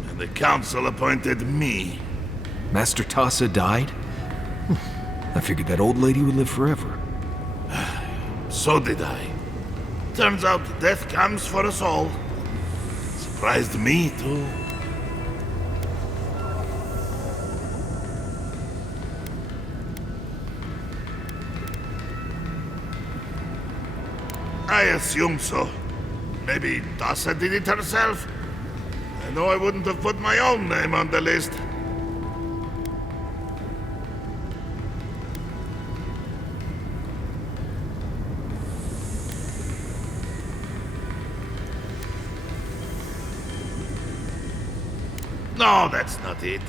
and the council appointed me. Master Tassa died? I figured that old lady would live forever. So did I. Turns out death comes for us all. Surprised me, too. I assume so. Maybe Tassa did it herself. I know I wouldn't have put my own name on the list. No, that's not it.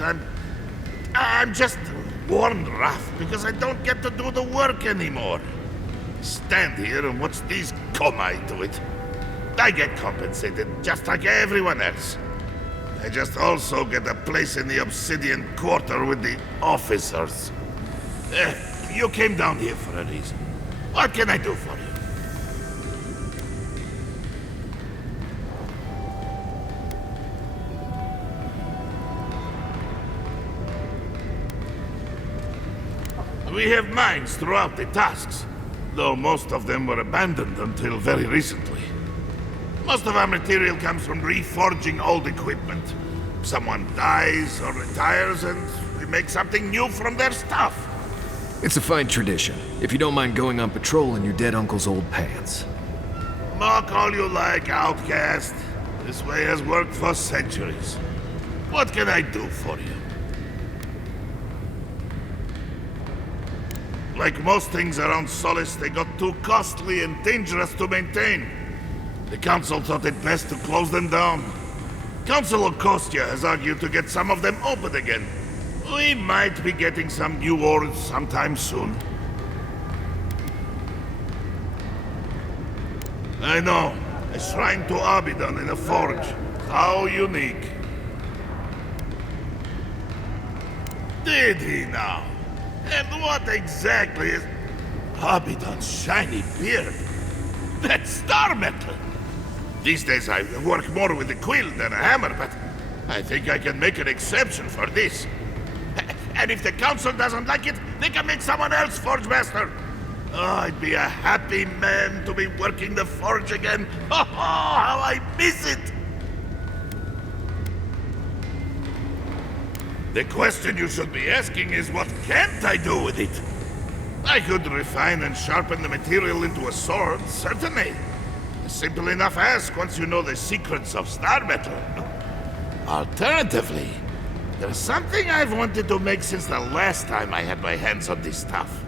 I'm just worn rough because I don't get to do the work anymore. Stand here and watch these Komai do it. I get compensated just like everyone else. I just also get a place in the Obsidian Quarter with the officers. You came down here for a reason. What can I do for you? We have mines throughout the tasks, though most of them were abandoned until very recently. Most of our material comes from reforging old equipment. Someone dies or retires and we make something new from their stuff. It's a fine tradition, if you don't mind going on patrol in your dead uncle's old pants. Mock all you like, outcast. This way has worked for centuries. What can I do for you? Like most things around Solace, they got too costly and dangerous to maintain. The Council thought it best to close them down. Council of Kostya has argued to get some of them open again. We might be getting some new ores sometime soon. I know. A shrine to Abidan in a forge. How unique. Did he now? And what exactly is Abidan's shiny beard? That's star metal! These days I work more with a quill than a hammer, but I think I can make an exception for this. And if the council doesn't like it, they can make someone else Forge Master. Oh, I'd be a happy man to be working the forge again. Oh, how I miss it! The question you should be asking is, what can't I do with it? I could refine and sharpen the material into a sword, certainly. A simple enough ask once you know the secrets of star metal. Alternatively, there's something I've wanted to make since the last time I had my hands on this stuff.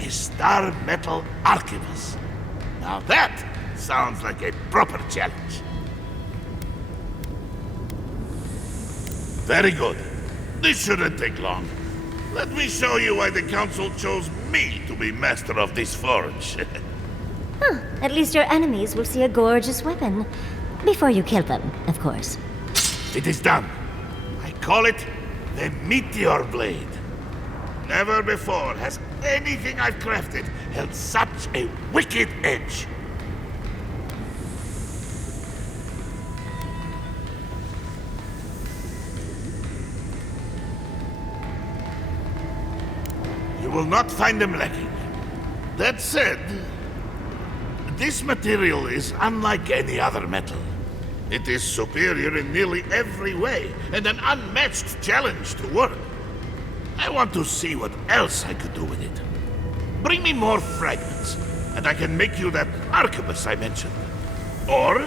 A star metal arquebus. Now that sounds like a proper challenge. Very good. This shouldn't take long. Let me show you why the Council chose me to be master of this forge. At least your enemies will see a gorgeous weapon. Before you kill them, of course. It is done. I call it the Meteor Blade. Never before has anything I've crafted held such a wicked edge. You will not find them lacking. That said, this material is unlike any other metal. It is superior in nearly every way, and an unmatched challenge to work. I want to see what else I could do with it. Bring me more fragments, and I can make you that arquebus I mentioned. Or,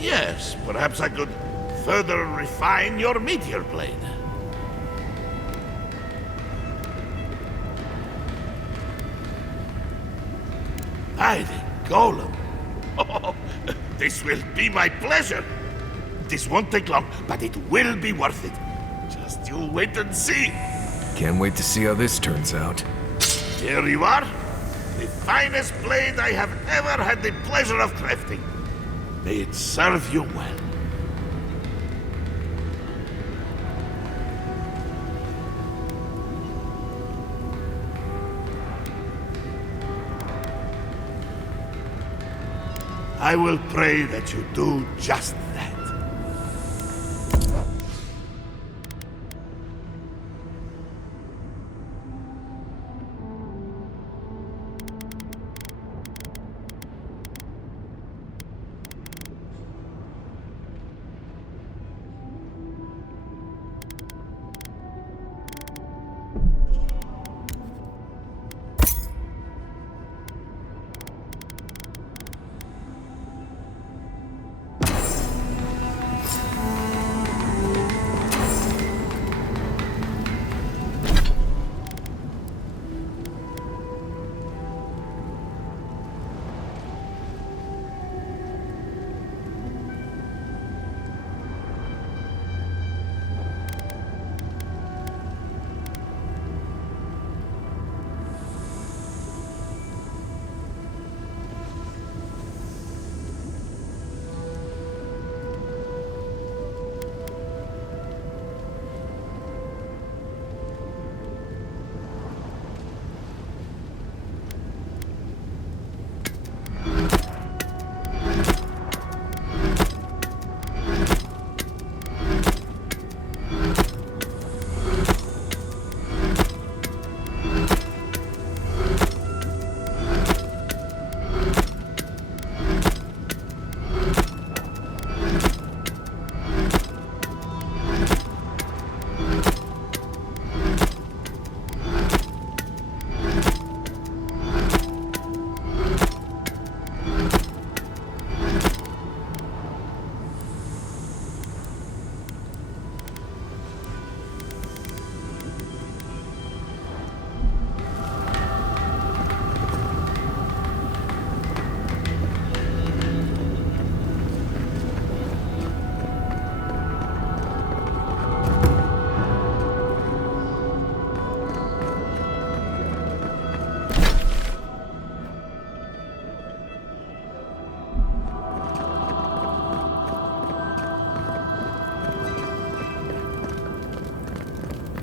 yes, perhaps I could further refine your meteor blade. golem. Oh, this will be my pleasure. This won't take long, but it will be worth it. Just you wait and see. Can't wait to see how this turns out. Here you are. The finest blade I have ever had the pleasure of crafting. May it serve you well. I will pray that you do just that.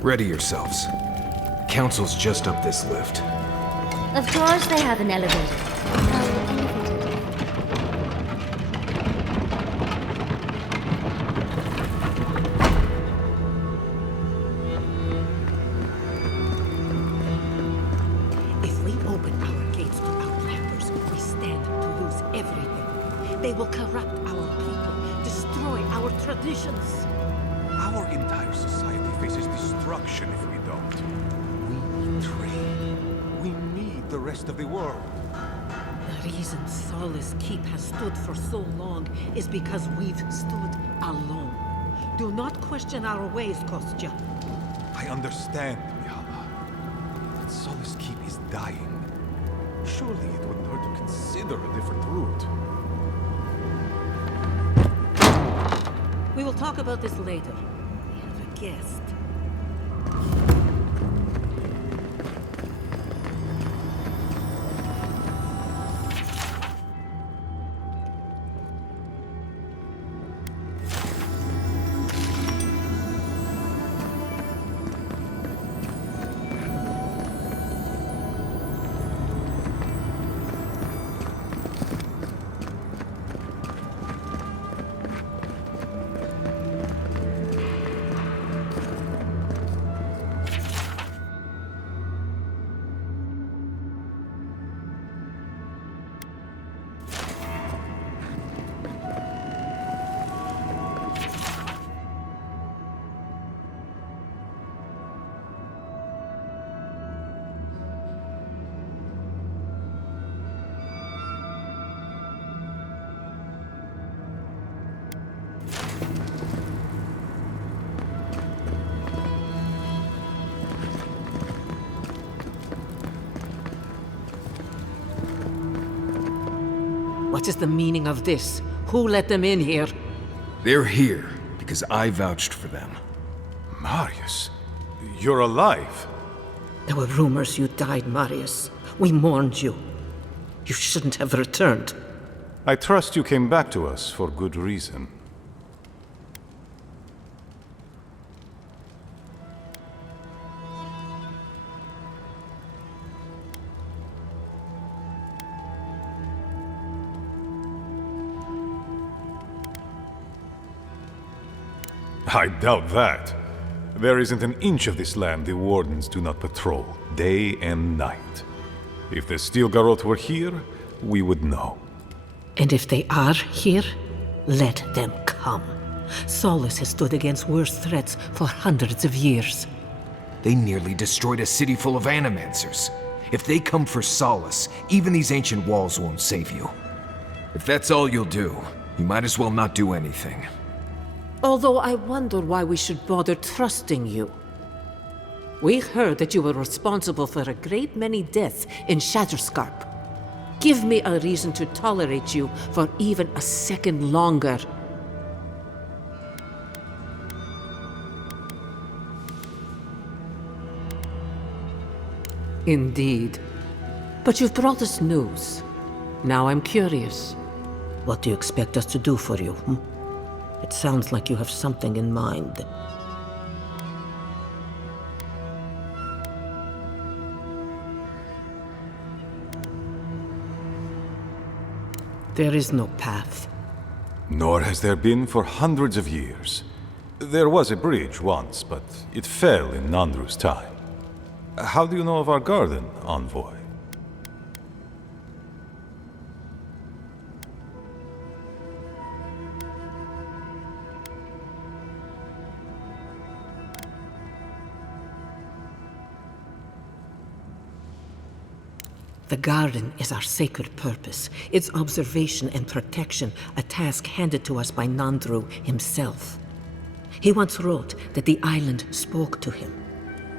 Ready yourselves. The council's just up this lift. Of course they have an elevator. If we open our gates to outlanders, we stand to lose everything. They will corrupt our people, destroy our traditions. Our entire society faces destruction if we don't. We trade. We need the rest of the world. The reason Solace Keep has stood for so long is because we've stood alone. Do not question our ways, Kostya. I understand, Mihala. But Solace Keep is dying. Surely it wouldn't hurt to consider a different route. We will talk about this later. We have a guest. What is the meaning of this? Who let them in here? They're here because I vouched for them. Marius, you're alive. There were rumors you died, Marius. We mourned you. You shouldn't have returned. I trust you came back to us for good reason. I doubt that. There isn't an inch of this land the Wardens do not patrol, day and night. If the Steel Garrote were here, we would know. And if they are here, let them come. Solus has stood against worse threats for hundreds of years. They nearly destroyed a city full of animancers. If they come for Solus, even these ancient walls won't save you. If that's all you'll do, you might as well not do anything. Although I wonder why we should bother trusting you. We heard that you were responsible for a great many deaths in Shatterscarp. Give me a reason to tolerate you for even a second longer. Indeed. But you've brought us news. Now I'm curious. What do you expect us to do for you, It sounds like you have something in mind. There is no path. Nor has there been for hundreds of years. There was a bridge once, but it fell in Nandru's time. How do you know of our garden, Envoy? The garden is our sacred purpose, its observation and protection, a task handed to us by Nandru himself. He once wrote that the island spoke to him,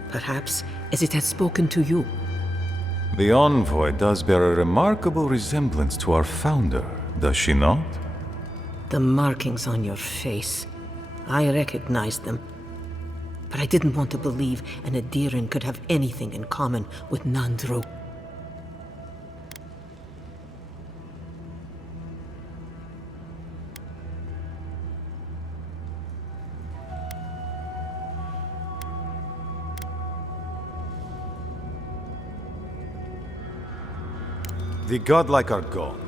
perhaps as it has spoken to you. The Envoy does bear a remarkable resemblance to our founder, does she not? The markings on your face, I recognized them. But I didn't want to believe an Adiran could have anything in common with Nandru. The godlike are gone.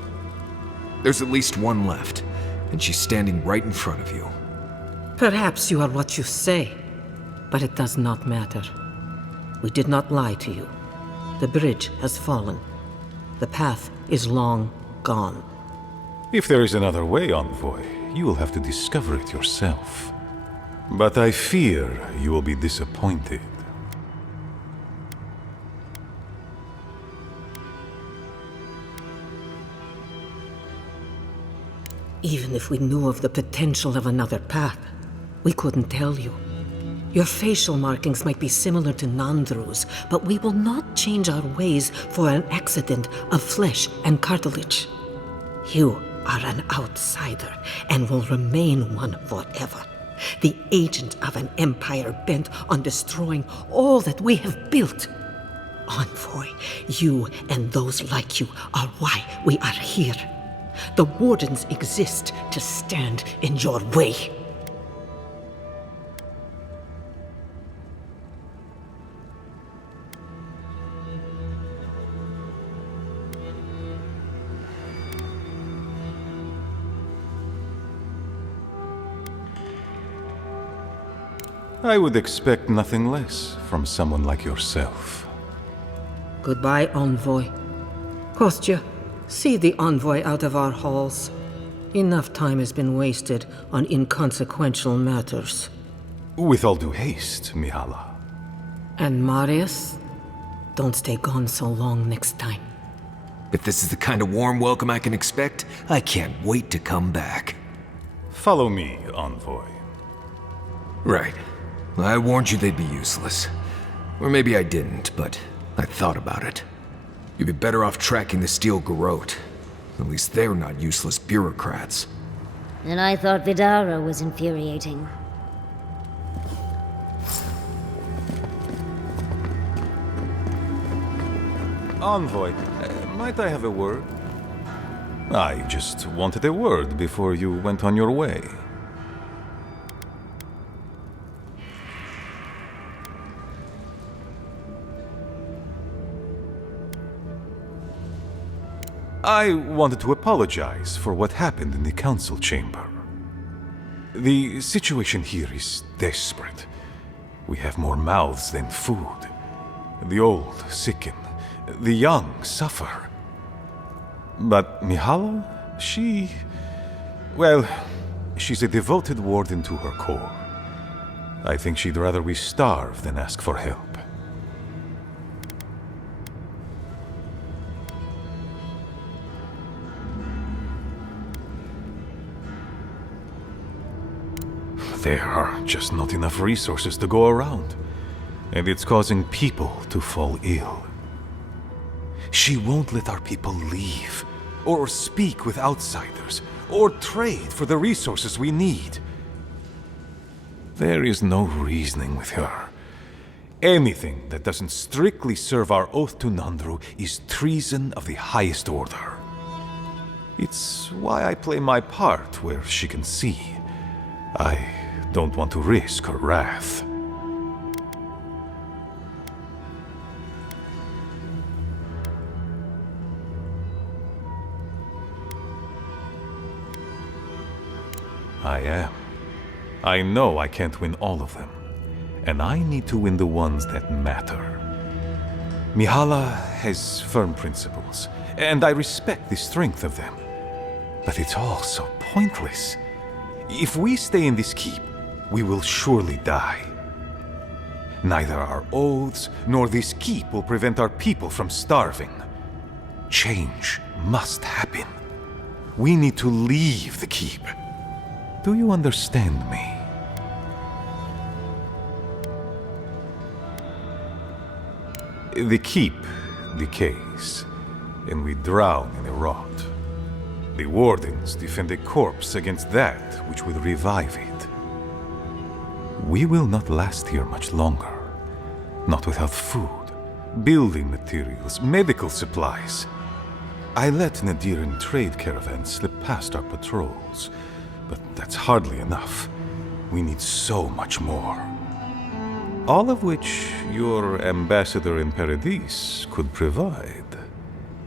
There's at least one left, and she's standing right in front of you. Perhaps you are what you say, but it does not matter. We did not lie to you. The bridge has fallen. The path is long gone. If there is another way, Envoy, you will have to discover it yourself. But I fear you will be disappointed. Even if we knew of the potential of another path, we couldn't tell you. Your facial markings might be similar to Nandru's, but we will not change our ways for an accident of flesh and cartilage. You are an outsider and will remain one forever. The agent of an empire bent on destroying all that we have built. Envoy, you and those like you are why we are here. The Wardens exist to stand in your way. I would expect nothing less from someone like yourself. Goodbye, Envoy. Kostya, see the Envoy out of our halls. Enough time has been wasted on inconsequential matters. With all due haste, Mihala. And Marius, don't stay gone so long next time. If this is the kind of warm welcome I can expect, I can't wait to come back. Follow me, Envoy. Right. I warned you they'd be useless. Or maybe I didn't, but I thought about it. You'd be better off tracking the Steel Garrote. At least they're not useless bureaucrats. And I thought Vidara was infuriating. Envoy, might I have a word? I just wanted a word before you went on your way. I wanted to apologize for what happened in the council chamber. The situation here is desperate. We have more mouths than food. The old sicken, the young suffer. But Mihala, well, she's a devoted warden to her core. I think she'd rather we starve than ask for help. There are just not enough resources to go around, and it's causing people to fall ill. She won't let our people leave, or speak with outsiders, or trade for the resources we need. There is no reasoning with her. Anything that doesn't strictly serve our oath to Nandru is treason of the highest order. It's why I play my part where she can see. I don't want to risk her wrath. I am. I know I can't win all of them, and I need to win the ones that matter. Mihala has firm principles, and I respect the strength of them. But it's all so pointless. If we stay in this keep, we will surely die. Neither our oaths nor this keep will prevent our people from starving. Change must happen. We need to leave the keep. Do you understand me? The keep decays, and we drown in a rot. The wardens defend a corpse against that which would revive it. We will not last here much longer. Not without food, building materials, medical supplies. I let Nadiran trade caravans slip past our patrols, but that's hardly enough. We need so much more. All of which your ambassador in Paradis could provide.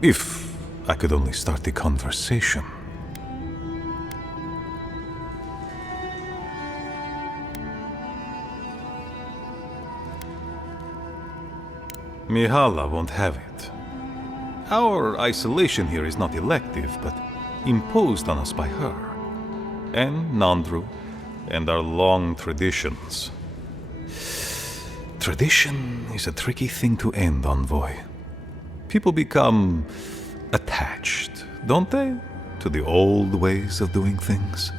If I could only start the conversation. Mihala won't have it. Our isolation here is not elective, but imposed on us by her. And Nandru, and our long traditions. Tradition is a tricky thing to end, Envoy. People become attached, don't they, to the old ways of doing things?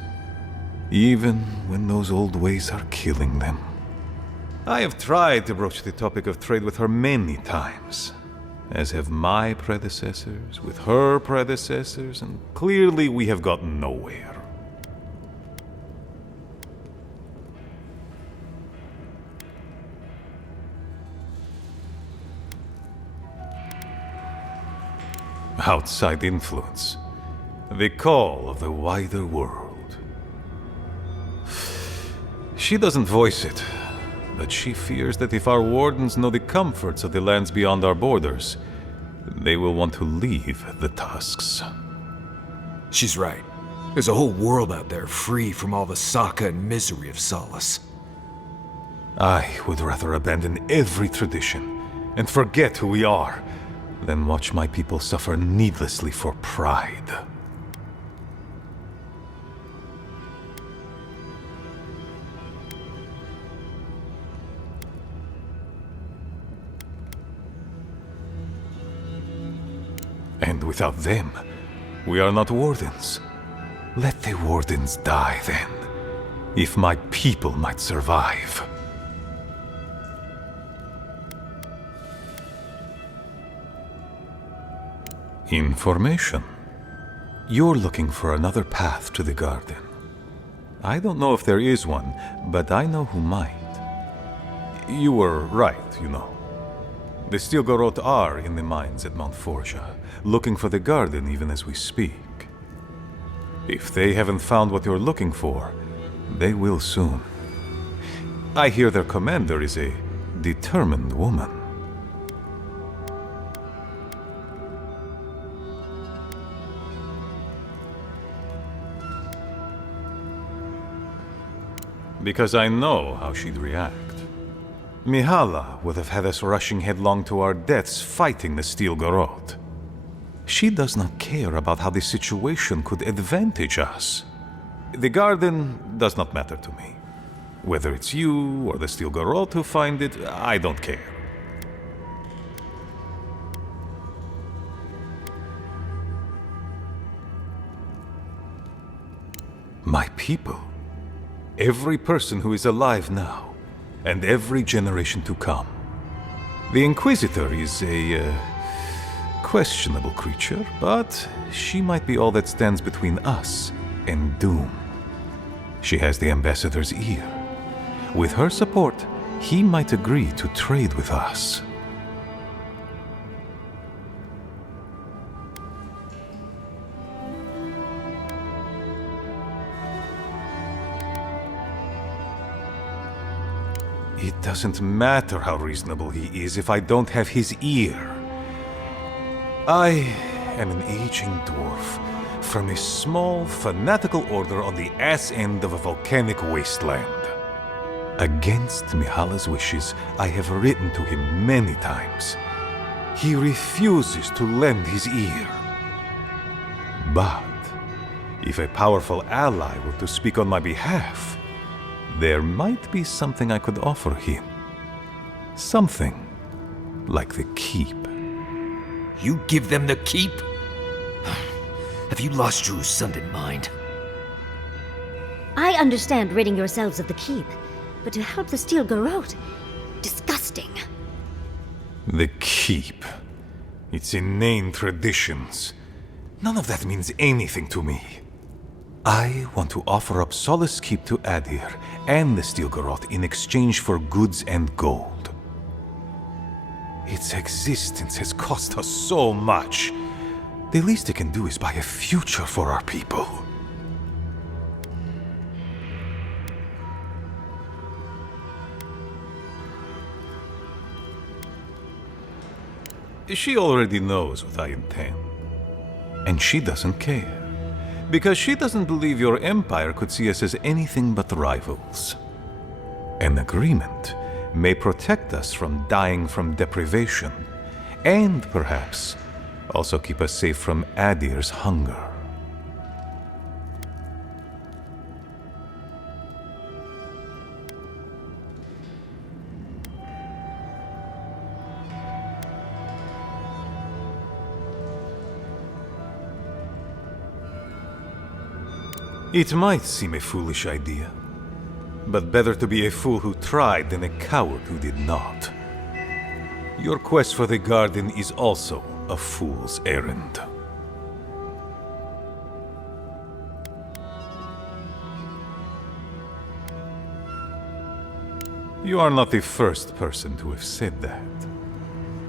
Even when those old ways are killing them. I have tried to broach the topic of trade with her many times, as have my predecessors with her predecessors, and clearly we have gotten nowhere. Outside influence. The call of the wider world. She doesn't voice it, but she fears that if our wardens know the comforts of the lands beyond our borders, they will want to leave the Tusks. She's right. There's a whole world out there free from all the Saka and misery of Solace. I would rather abandon every tradition and forget who we are than watch my people suffer needlessly for pride. And without them, we are not wardens. Let the wardens die then, if my people might survive. Information. You're looking for another path to the garden. I don't know if there is one, but I know who might. You were right, you know. The Stilgarroth are in the mines at Mount Forja, looking for the garden even as we speak. If they haven't found what you're looking for, they will soon. I hear their commander is a determined woman. Because I know how she'd react. Mihala would have had us rushing headlong to our deaths fighting the Stilgarroth. She does not care about how the situation could advantage us. The garden does not matter to me. Whether it's you or the Stilgarroth who find it, I don't care. My people. Every person who is alive now, and every generation to come. The Inquisitor is a questionable creature, but she might be all that stands between us and doom. She has the Ambassador's ear. With her support, he might agree to trade with us. It doesn't matter how reasonable he is if I don't have his ear. I am an aging dwarf from a small, fanatical order on the ass end of a volcanic wasteland. Against Mihala's wishes, I have written to him many times. He refuses to lend his ear. But if a powerful ally were to speak on my behalf, there might be something I could offer him. Something like the keep. You give them the keep? Have you lost your Sunday mind? I understand ridding yourselves of the keep, but to help the Stilgarroth, disgusting. The keep. Its inane traditions. None of that means anything to me. I want to offer up Solace Keep to Adir and the Stilgarroth in exchange for goods and gold. Its existence has cost us so much. The least it can do is buy a future for our people. She already knows what I intend. And she doesn't care. Because she doesn't believe your empire could see us as anything but rivals. An agreement may protect us from dying from deprivation, and perhaps also keep us safe from Adir's hunger. It might seem a foolish idea, but better to be a fool who tried than a coward who did not. Your quest for the garden is also a fool's errand. You are not the first person to have said that.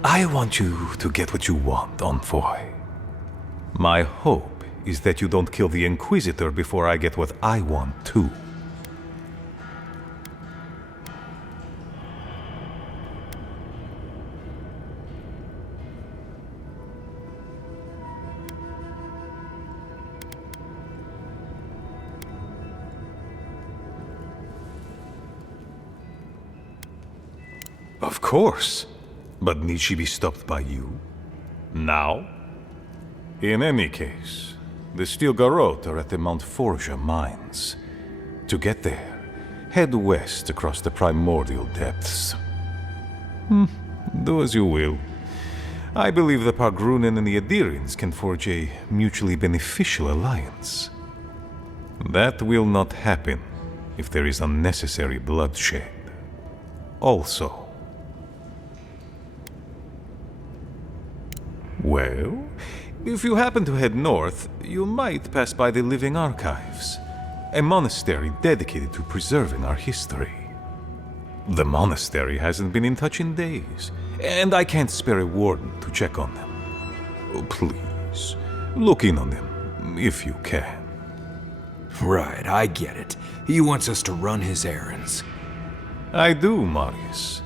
I want you to get what you want, Envoy. My hope is that you don't kill the Inquisitor before I get what I want too. Of course. But need she be stopped by you? Now? In any case, the Stilgarroth are at the Mount Forja mines. To get there, head west across the primordial depths. Do as you will. I believe the Pargrunen and the Adirians can forge a mutually beneficial alliance. That will not happen if there is unnecessary bloodshed. Also, well, If you happen to head north, you might pass by the Living Archives, a monastery dedicated to preserving our history. The monastery hasn't been in touch in days, and I can't spare a warden to check on them. Oh, please, look in on them, if you can. Right, I get it. He wants us to run his errands. I do, Marius,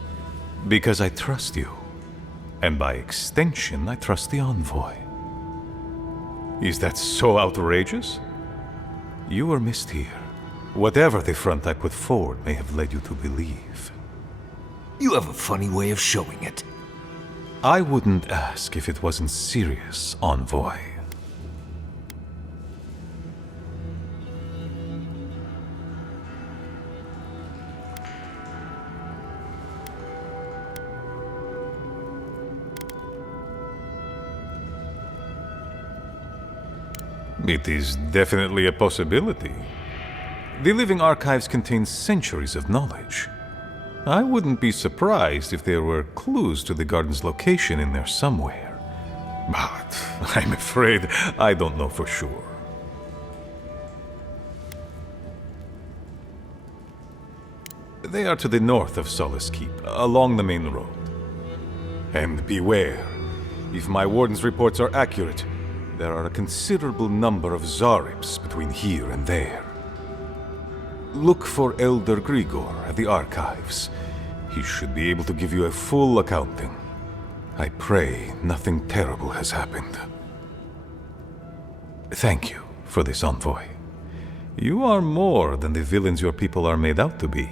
because I trust you. And by extension, I trust the envoy. Is that so outrageous? You were missed here. Whatever the front I put forward may have led you to believe. You have a funny way of showing it. I wouldn't ask if it wasn't serious, envoy. It is definitely a possibility. The Living Archives contain centuries of knowledge. I wouldn't be surprised if there were clues to the garden's location in there somewhere. But I'm afraid I don't know for sure. They are to the north of Solace Keep, along the main road. And beware, if my warden's reports are accurate, there are a considerable number of Zarips between here and there. Look for Elder Grigor at the archives. He should be able to give you a full accounting. I pray nothing terrible has happened. Thank you for this, envoy. You are more than the villains your people are made out to be.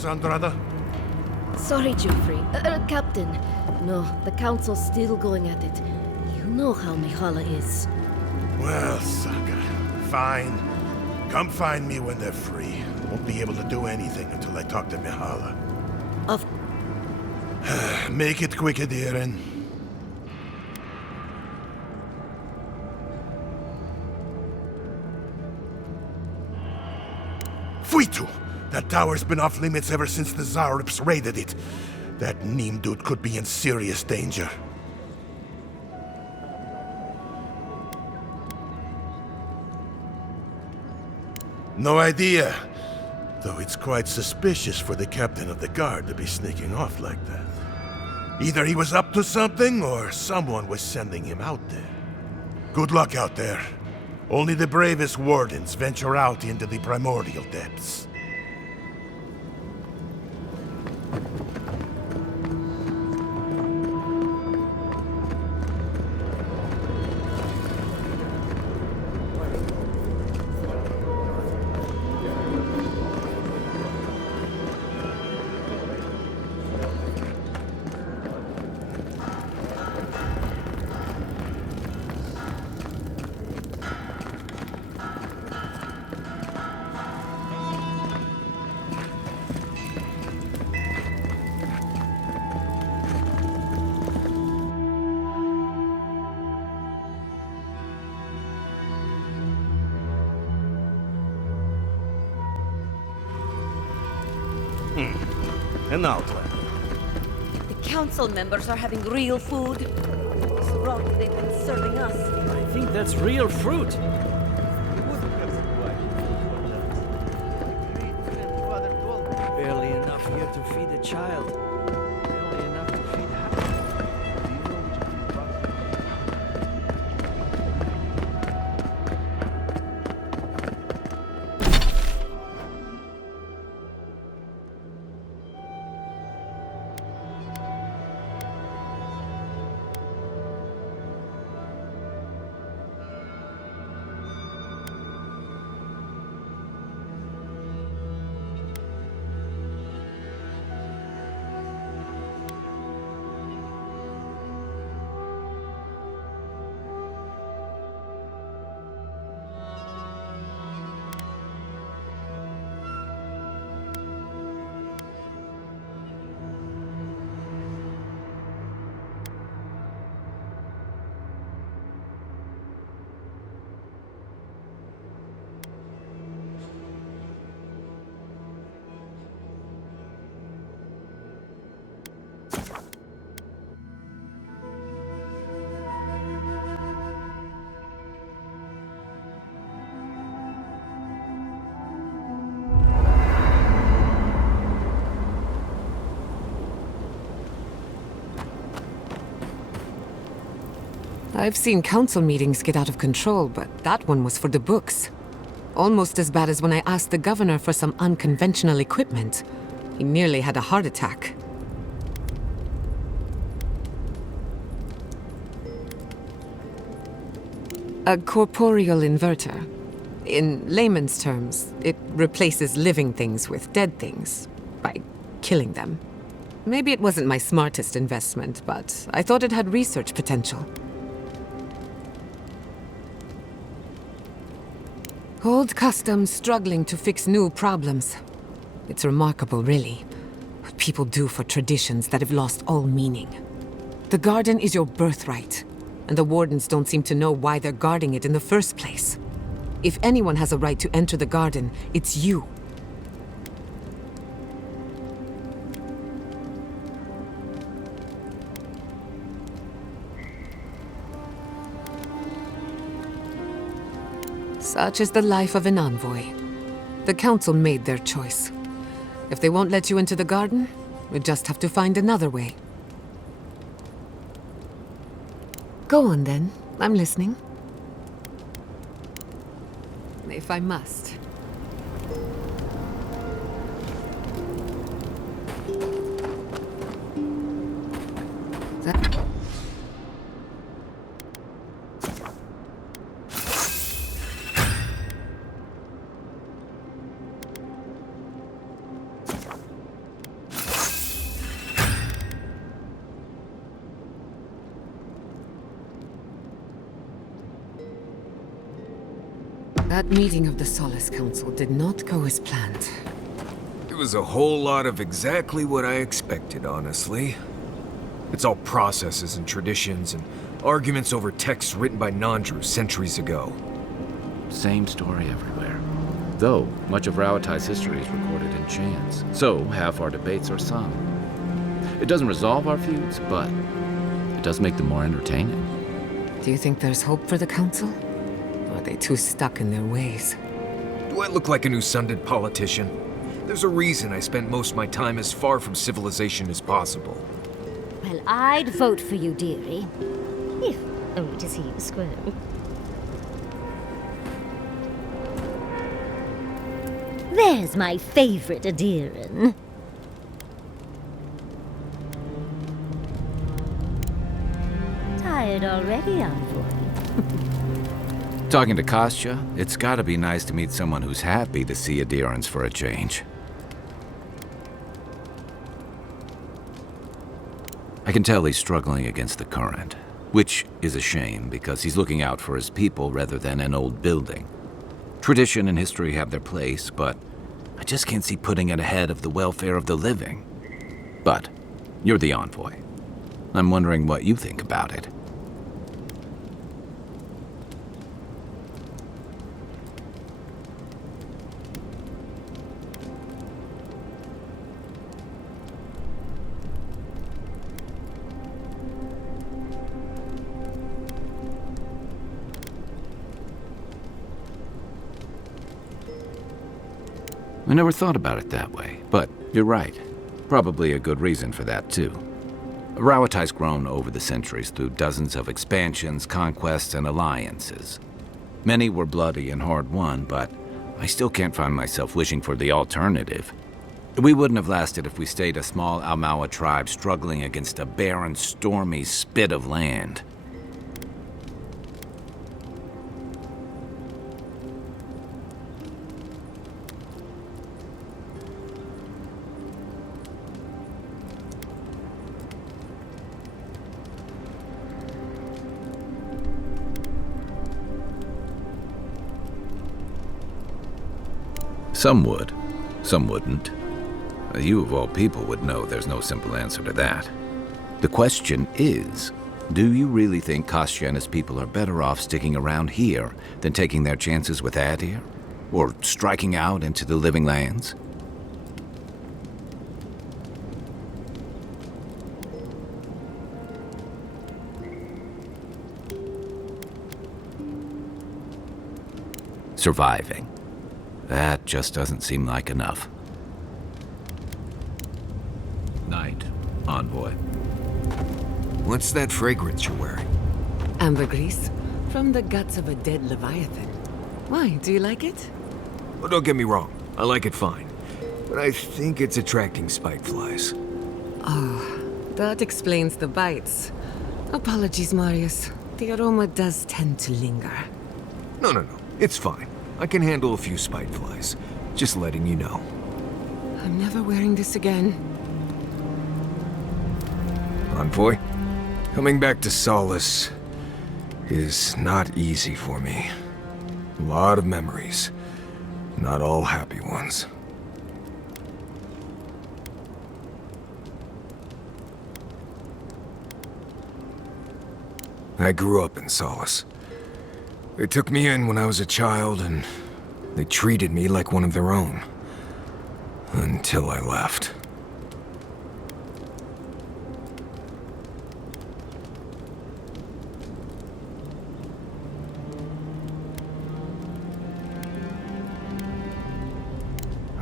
Andrada? Sorry, Geoffrey. Captain. No, the Council's still going at it. You know how Mihala is. Well, Saka, fine. Come find me when they're free. Won't be able to do anything until I talk to Mihala. Of... Make it quick, Adirin. Fuitu! That tower's been off limits ever since the Zarips raided it. That Neem dude could be in serious danger. No idea. Though it's quite suspicious for the captain of the guard to be sneaking off like that. Either he was up to something, or someone was sending him out there. Good luck out there. Only the bravest wardens venture out into the primordial depths. An outlet. The council members are having real food. This rot they've been serving us. I think that's real fruit. Barely enough here to feed a child. Barely enough to feed I've seen council meetings get out of control, but that one was for the books. Almost as bad as when I asked the governor for some unconventional equipment. He nearly had a heart attack. A corporeal inverter. In layman's terms, it replaces living things with dead things by killing them. Maybe it wasn't my smartest investment, but I thought it had research potential. Old customs struggling to fix new problems. It's remarkable, really, what people do for traditions that have lost all meaning. The garden is your birthright, and the wardens don't seem to know why they're guarding it in the first place. If anyone has a right to enter the garden, it's you. Such is the life of an envoy. The council made their choice. If they won't let you into the garden, we just have to find another way. Go on then. I'm listening. If I must. That meeting of the Solace Council did not go as planned. It was a whole lot of exactly what I expected, honestly. It's all processes and traditions and arguments over texts written by Nandru centuries ago. Same story everywhere. Though, much of Rauatai's history is recorded in chants, so half our debates are sung. It doesn't resolve our feuds, but it does make them more entertaining. Do you think there's hope for the Council? Or are they too stuck in their ways? Do I look like a new-sunded politician? There's a reason I spent most of my time as far from civilization as possible. Well, I'd vote for you, dearie. If only to see you squirm. There's my favorite Adiran. Tired already, envoy? Talking to Kostya, it's gotta be nice to meet someone who's happy to see adherence for a change. I can tell he's struggling against the current, which is a shame because he's looking out for his people rather than an old building. Tradition and history have their place, but I just can't see putting it ahead of the welfare of the living. But you're the envoy. I'm wondering what you think about it. I never thought about it that way, but you're right. Probably a good reason for that, too. Rauatai's grown over the centuries through dozens of expansions, conquests, and alliances. Many were bloody and hard-won, but I still can't find myself wishing for the alternative. We wouldn't have lasted if we stayed a small Almawa tribe struggling against a barren, stormy spit of land. Some would, some wouldn't. You of all people would know there's no simple answer to that. The question is, do you really think Kostya and his people are better off sticking around here than taking their chances with Adir? Or striking out into the living lands? Surviving. That just doesn't seem like enough. Night, envoy. What's that fragrance you're wearing? Ambergris, from the guts of a dead leviathan. Why, do you like it? Oh, don't get me wrong. I like it fine. But I think it's attracting spiteflies. Oh, that explains the bites. Apologies, Marius. The aroma does tend to linger. No. It's fine. I can handle a few spiteflies. Just letting you know. I'm never wearing this again. Envoy, coming back to Solace is not easy for me. A lot of memories. Not all happy ones. I grew up in Solace. They took me in when I was a child, and they treated me like one of their own. Until I left.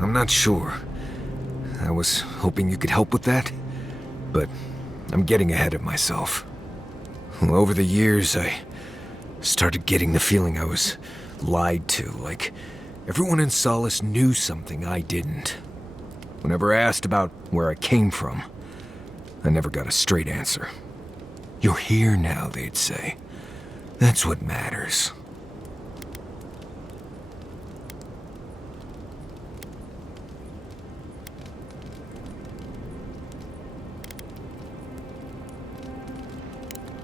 I'm not sure. I was hoping you could help with that, but I'm getting ahead of myself. Over the years, I started getting the feeling I was lied to, like everyone in Solace knew something I didn't. Whenever I asked about where I came from, I never got a straight answer. You're here now, they'd say. That's what matters.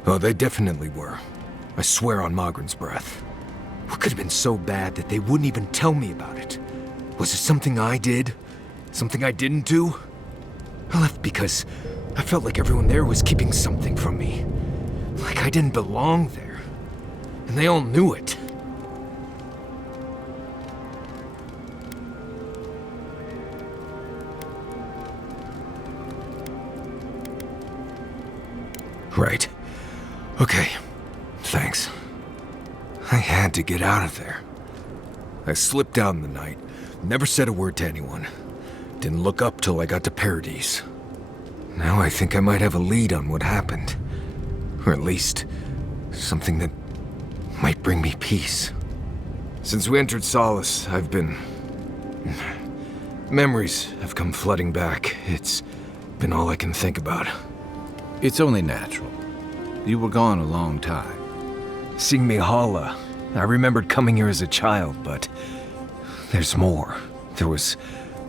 Oh, they definitely were. I swear on Magrin's breath. What could have been so bad that they wouldn't even tell me about it? Was it something I did? Something I didn't do? I left because I felt like everyone there was keeping something from me. Like I didn't belong there. And they all knew it. Right. Okay. Thanks. I had to get out of there. I slipped out in the night, never said a word to anyone. Didn't look up till I got to Paradise. Now I think I might have a lead on what happened. Or at least, something that might bring me peace. Since we entered Solace, I've been... Memories have come flooding back. It's been all I can think about. It's only natural. You were gone a long time. Seeing Mihala, I remembered coming here as a child, but there's more. There was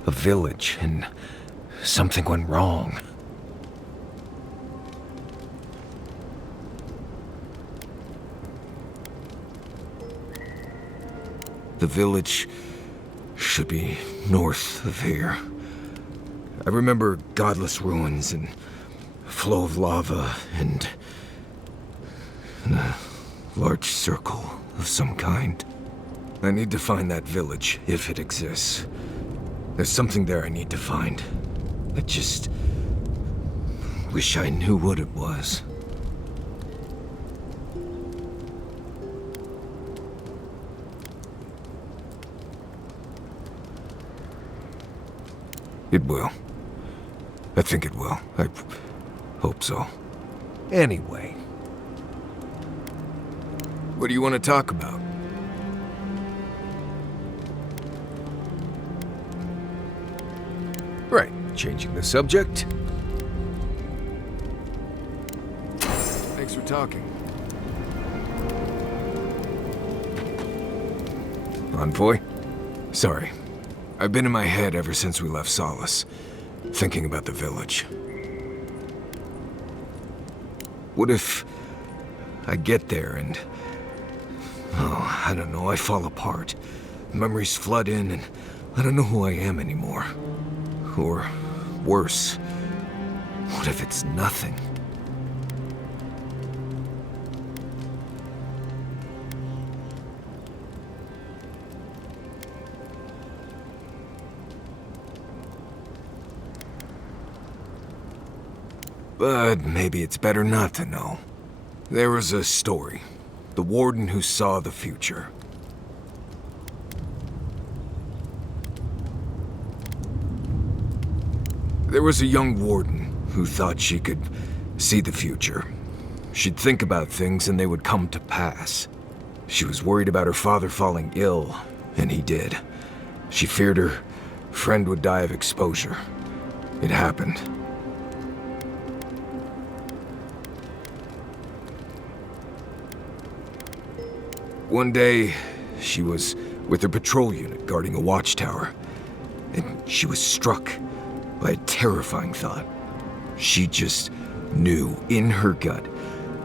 a village, and something went wrong. The village should be north of here. I remember godless ruins and a flow of lava and a large circle of some kind. I need to find that village, if it exists. There's something there I need to find. I just wish I knew what it was. It will. I think it will. I hope so. Anyway. What do you want to talk about? Right, changing the subject. Thanks for talking. Envoy? Sorry. I've been in my head ever since we left Solace, thinking about the village. What if I get there and... oh, I don't know, I fall apart. Memories flood in and I don't know who I am anymore. Or worse, what if it's nothing? But maybe it's better not to know. There was a story. The warden who saw the future. There was a young warden who thought she could see the future. She'd think about things and they would come to pass. She was worried about her father falling ill, and he did. She feared her friend would die of exposure. It happened. One day, she was with her patrol unit guarding a watchtower, and she was struck by a terrifying thought. She just knew in her gut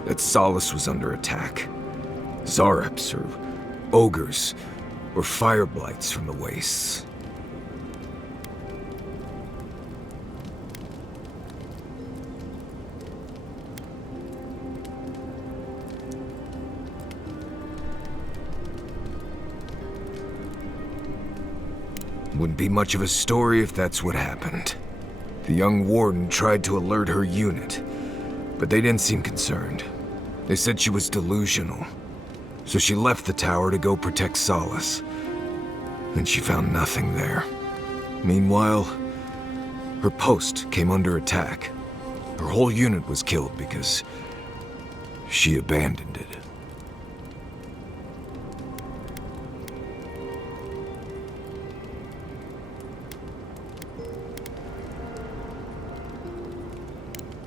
that Solace was under attack. Zareps or ogres or fire blights from the wastes. Wouldn't be much of a story if that's what happened. The young warden tried to alert her unit, but they didn't seem concerned. They said she was delusional, so she left the tower to go protect Solace. And she found nothing there. Meanwhile, her post came under attack. Her whole unit was killed because she abandoned it.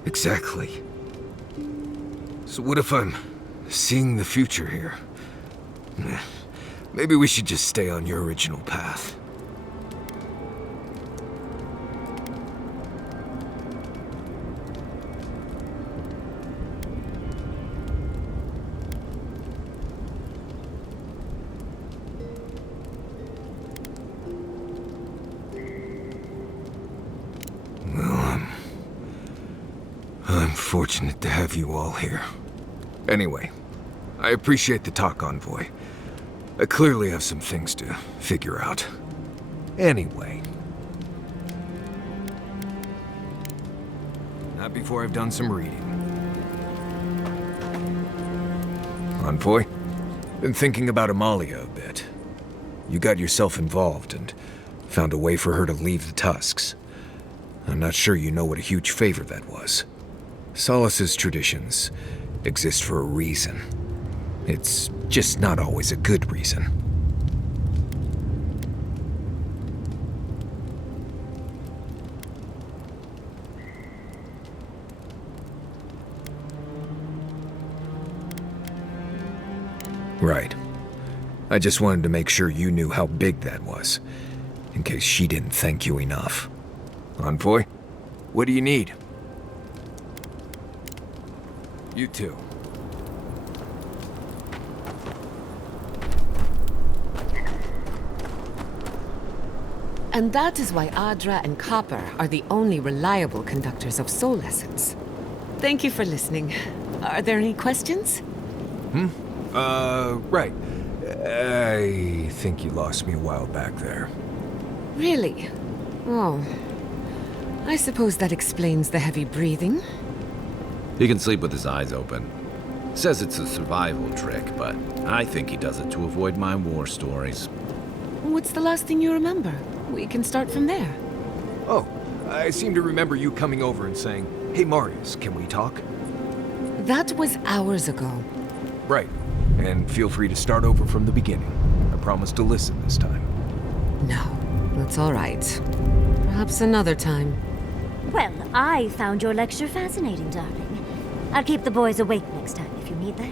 Exactly. So what if I'm seeing the future here? Maybe we should just stay on your original path. I'm fortunate to have you all here. Anyway, I appreciate the talk, Envoy. I clearly have some things to figure out. Anyway. Not before I've done some reading. Envoy, been thinking about Amalia a bit. You got yourself involved and found a way for her to leave the Tusks. I'm not sure you know what a huge favor that was. Solace's traditions exist for a reason. It's just not always a good reason. Right. I just wanted to make sure you knew how big that was, in case she didn't thank you enough. Envoy, what do you need? You too. And that is why Adra and Copper are the only reliable conductors of soul essence. Thank you for listening. Are there any questions? Right. I think you lost me a while back there. Really? Oh. I suppose that explains the heavy breathing. He can sleep with his eyes open. Says it's a survival trick, but I think he does it to avoid my war stories. What's the last thing you remember? We can start from there. Oh, I seem to remember you coming over and saying, "Hey Marius, can we talk?" That was hours ago. Right. And feel free to start over from the beginning. I promise to listen this time. No, that's all right. Perhaps another time. Well, I found your lecture fascinating, darling. I'll keep the boys awake next time if you need that.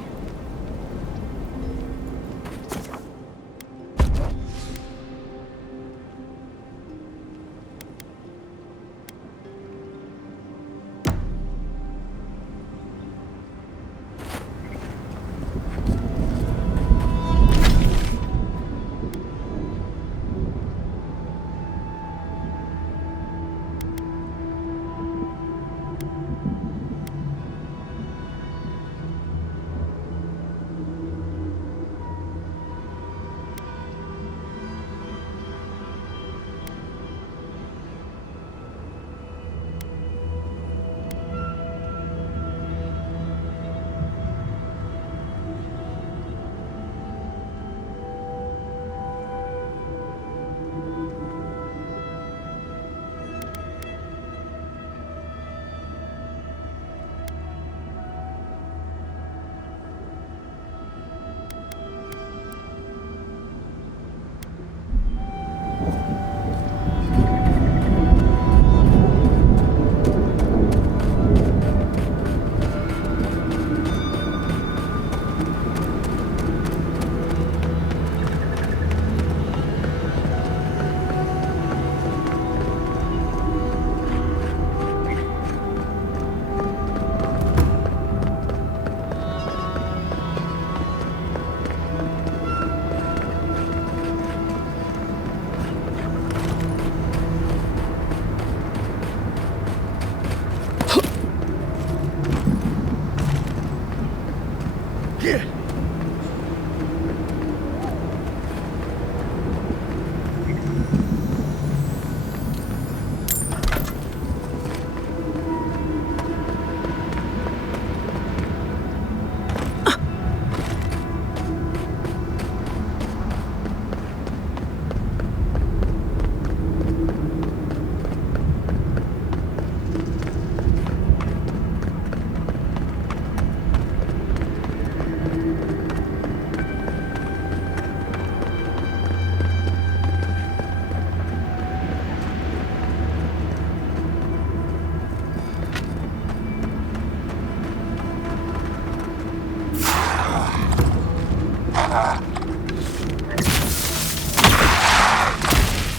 Here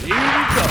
we go.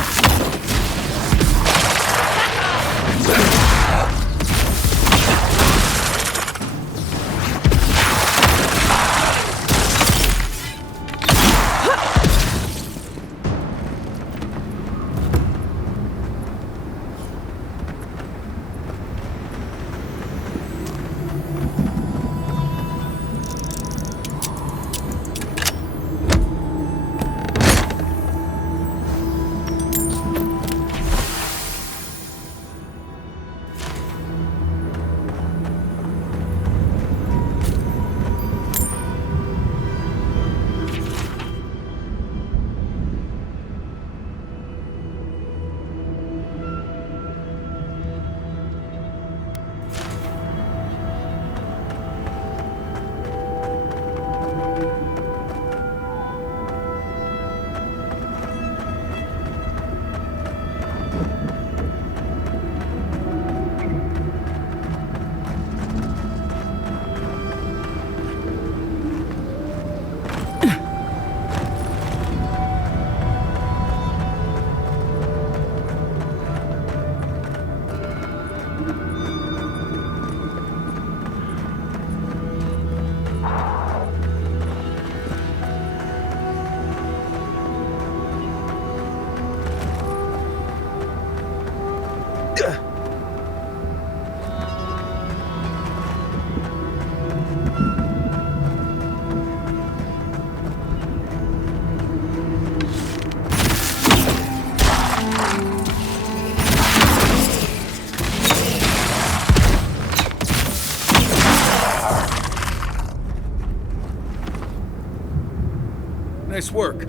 Nice work.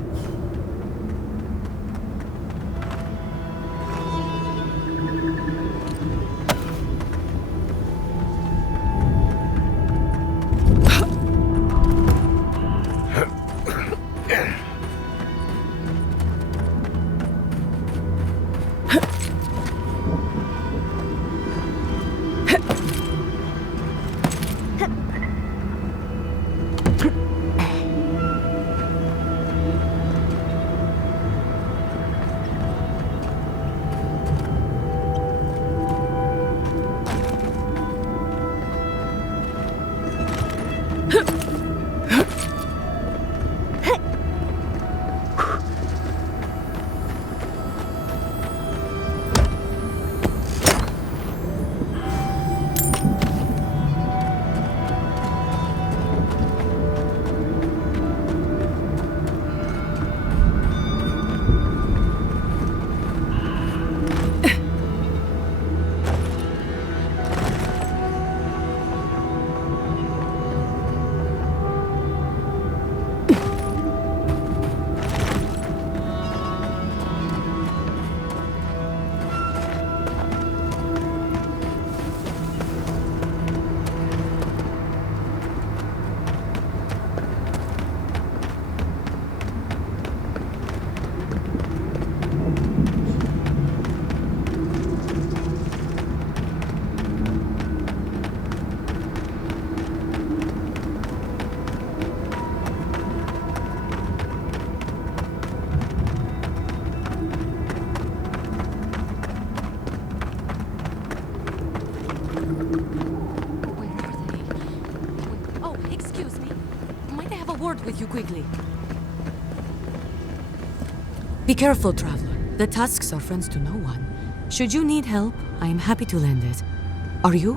With you quickly. Be careful, traveler. The Tusks are friends to no one. Should you need help, I am happy to lend it. Are you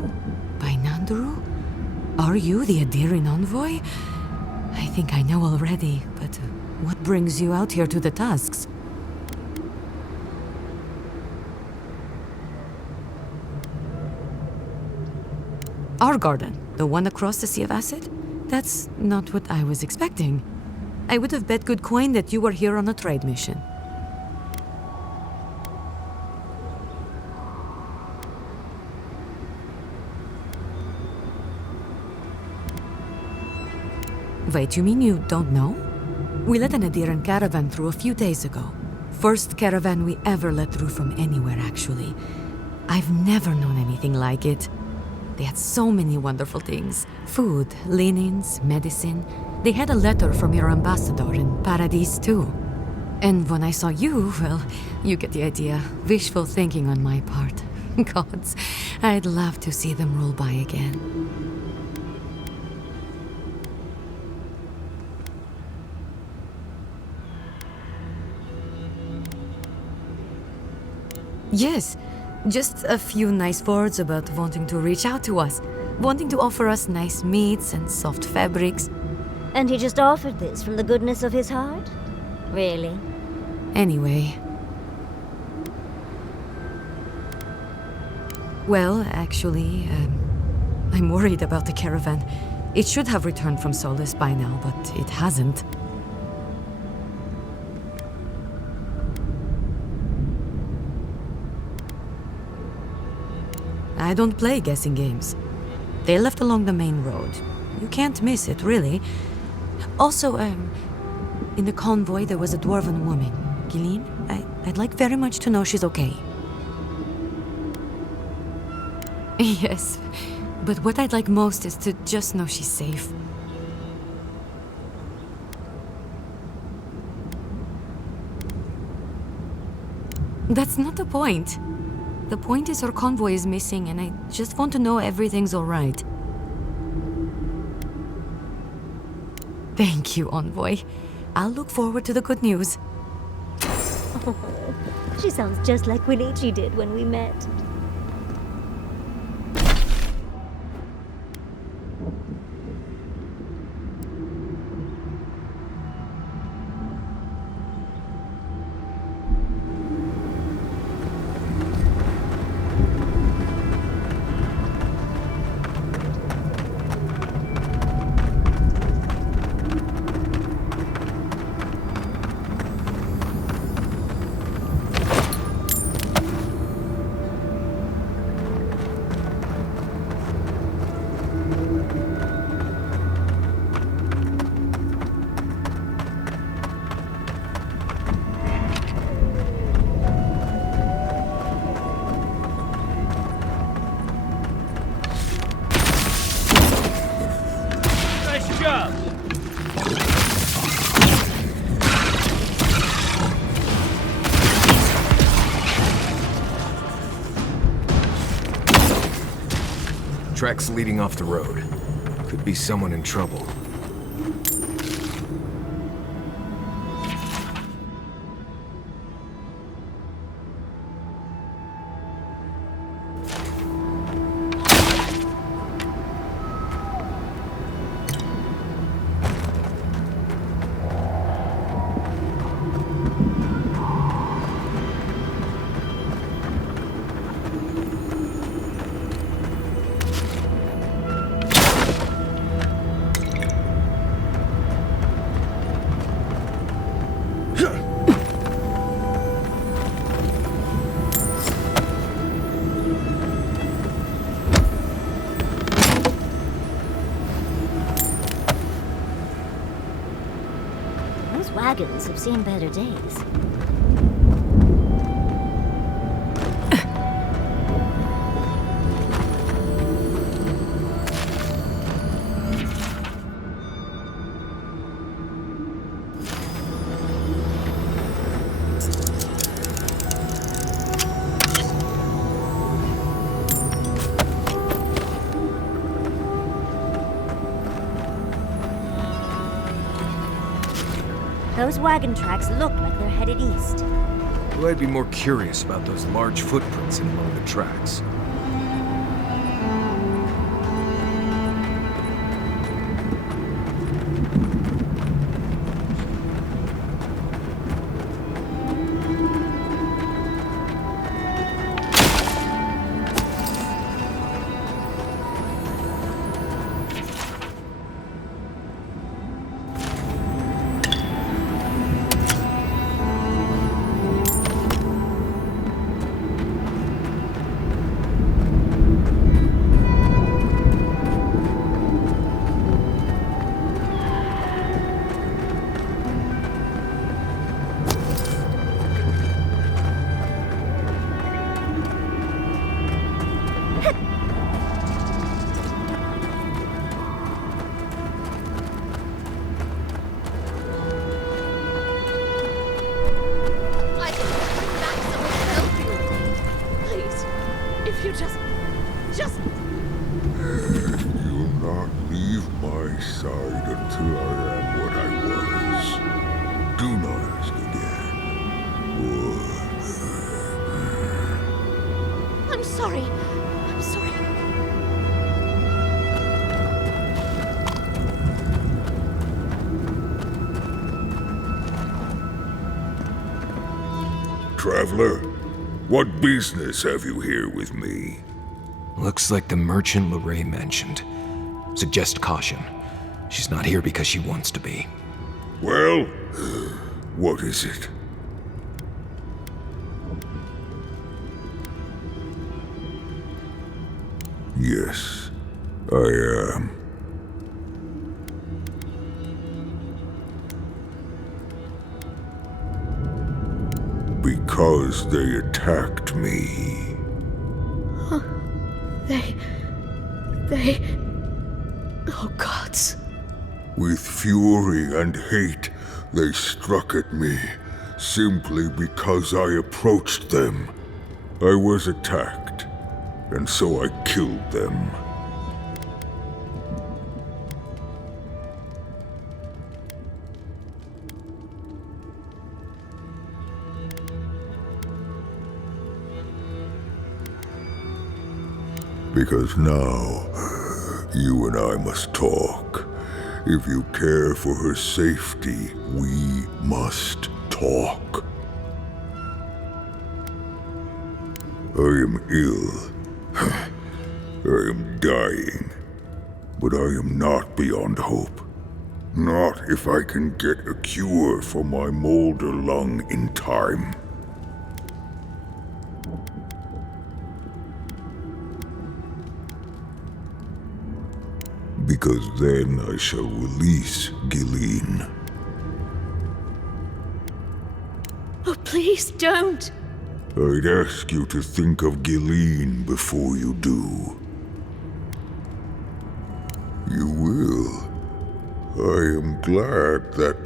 by Nandru? Are you the Adiran envoy? I think I know already, but what brings you out here to the Tusks? Our garden, the one across the Sea of Acid? That's not what I was expecting. I would have bet good coin that you were here on a trade mission. Wait, you mean you don't know? We let an Adiran caravan through a few days ago. First caravan we ever let through from anywhere, actually. I've never known anything like it. They had so many wonderful things. Food, linens, medicine. They had a letter from your ambassador in Paradise too. And when I saw you, well, you get the idea. Wishful thinking on my part. Gods, I'd love to see them roll by again. Yes, just a few nice words about wanting to reach out to us, wanting to offer us nice meats and soft fabrics. And he just offered this from the goodness of his heart? Really? Anyway. Well, actually, I'm worried about the caravan. It should have returned from Solace by now, but it hasn't. I don't play guessing games. They left along the main road. You can't miss it, really. Also, in the convoy there was a dwarven woman, Gillian. I'd like very much to know she's okay. Yes, but what I'd like most is to just know she's safe. That's not the point. The point is her convoy is missing, and I just want to know everything's all right. Thank you, Envoy. I'll look forward to the good news. Oh, she sounds just like Winichi did when we met. Tracks leading off the road. Could be someone in trouble. Wagons have seen better days. Those wagon tracks look like they're headed east. Well, I'd be more curious about those large footprints in one of the tracks. sorry. I'm sorry. Traveler, what business have you here with me? Looks like the merchant Lorraine mentioned. Suggest caution. She's not here because she wants to be. Well, what is it? Yes, I am. Because they attacked me. Huh. They... Oh, gods. With fury and hate, they struck at me, simply because I approached them. I was attacked, and so I killed them. Because now, you and I must talk. If you care for her safety, we must talk. I am ill. I am dying. But I am not beyond hope. Not if I can get a cure for my molder lung in time. Because then I shall release Gilleen. Oh, please don't. I'd ask you to think of Gilleen before you do. You will. I am glad that...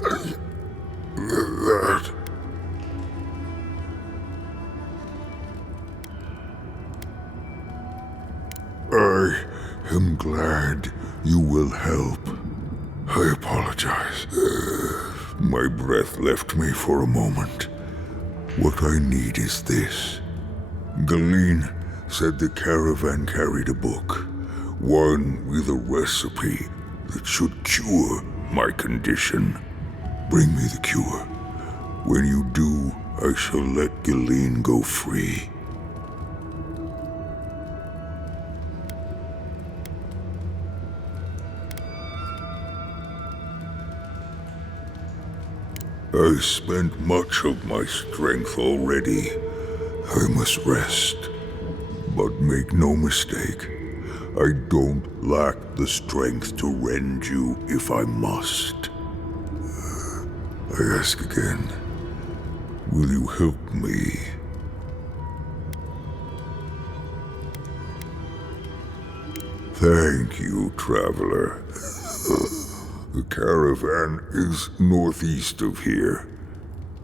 I am glad you will help. I apologize. My breath left me for a moment. What I need is this. Gilleen said the caravan carried a book. One with a recipe that should cure my condition. Bring me the cure. When you do, I shall let Gilleen go free. I spent much of my strength already. I must rest. But make no mistake, I don't lack the strength to rend you if I must. I ask again, will you help me? Thank you, traveler. The caravan is northeast of here.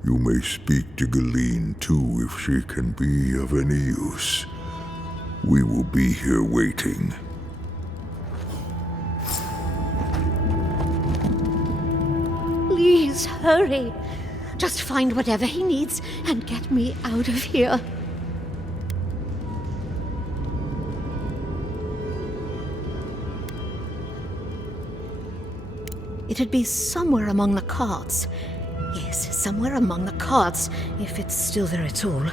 You may speak to Gilleen too if she can be of any use. We will be here waiting. Please hurry. Just find whatever he needs and get me out of here. It'd be somewhere among the carts. Yes, somewhere among the carts, if it's still there at all.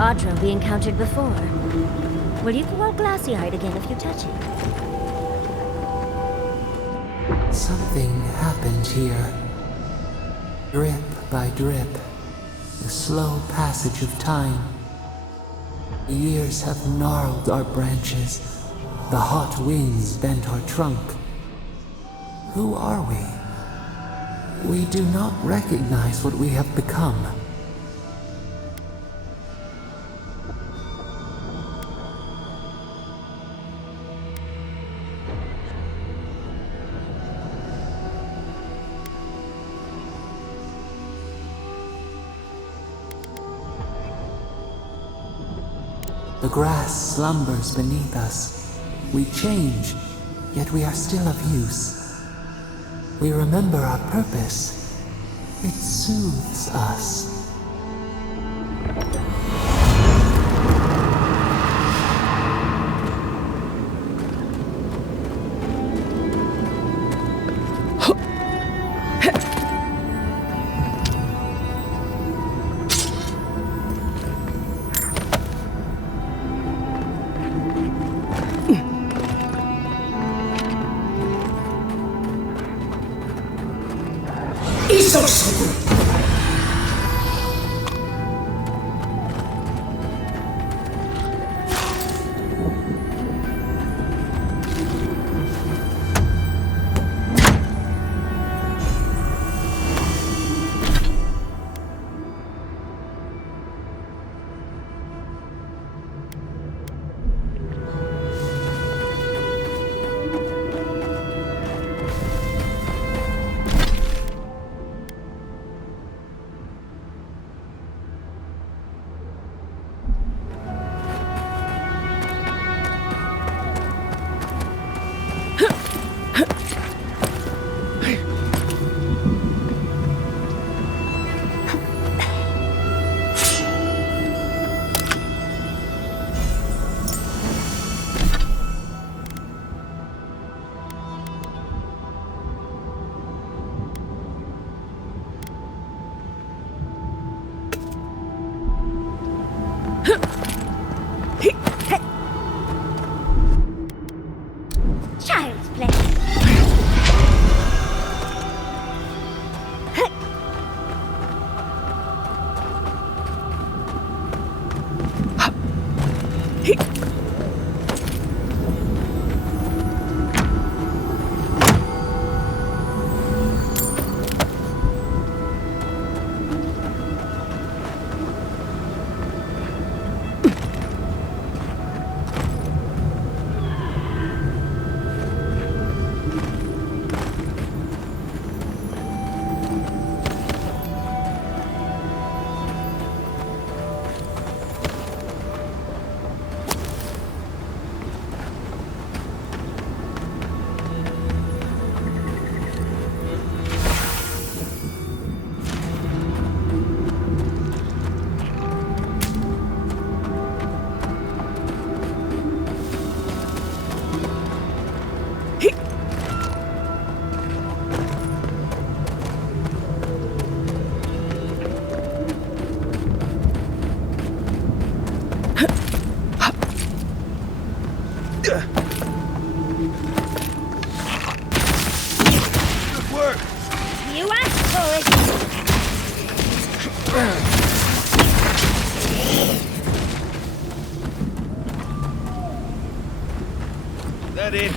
Audra we encountered before. Well, you go all glassy-eyed again if you touch it. Something happened here. Drip by drip. The slow passage of time. The years have gnarled our branches. The hot winds bent our trunk. Who are we? We do not recognize what we have become. The grass slumbers beneath us. We change, yet we are still of use. We remember our purpose. It soothes us. Child's play. Good work. You asked for it. That it?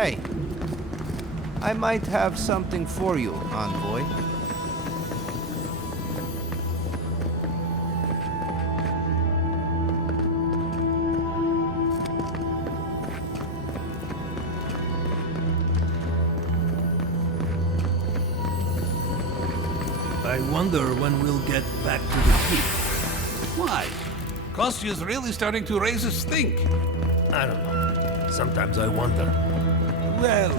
Hey, I might have something for you, envoy. I wonder when we'll get back to the keep. Why? Kostyu's really starting to raise a stink. I don't know. Sometimes I wonder. Well,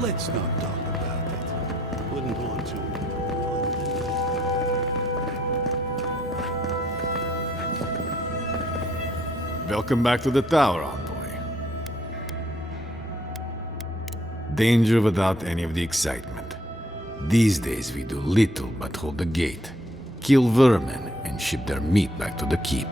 let's not talk about it. Wouldn't want to. Welcome back to the tower, envoy. Danger without any of the excitement. These days we do little but hold the gate, kill vermin, and ship their meat back to the keep.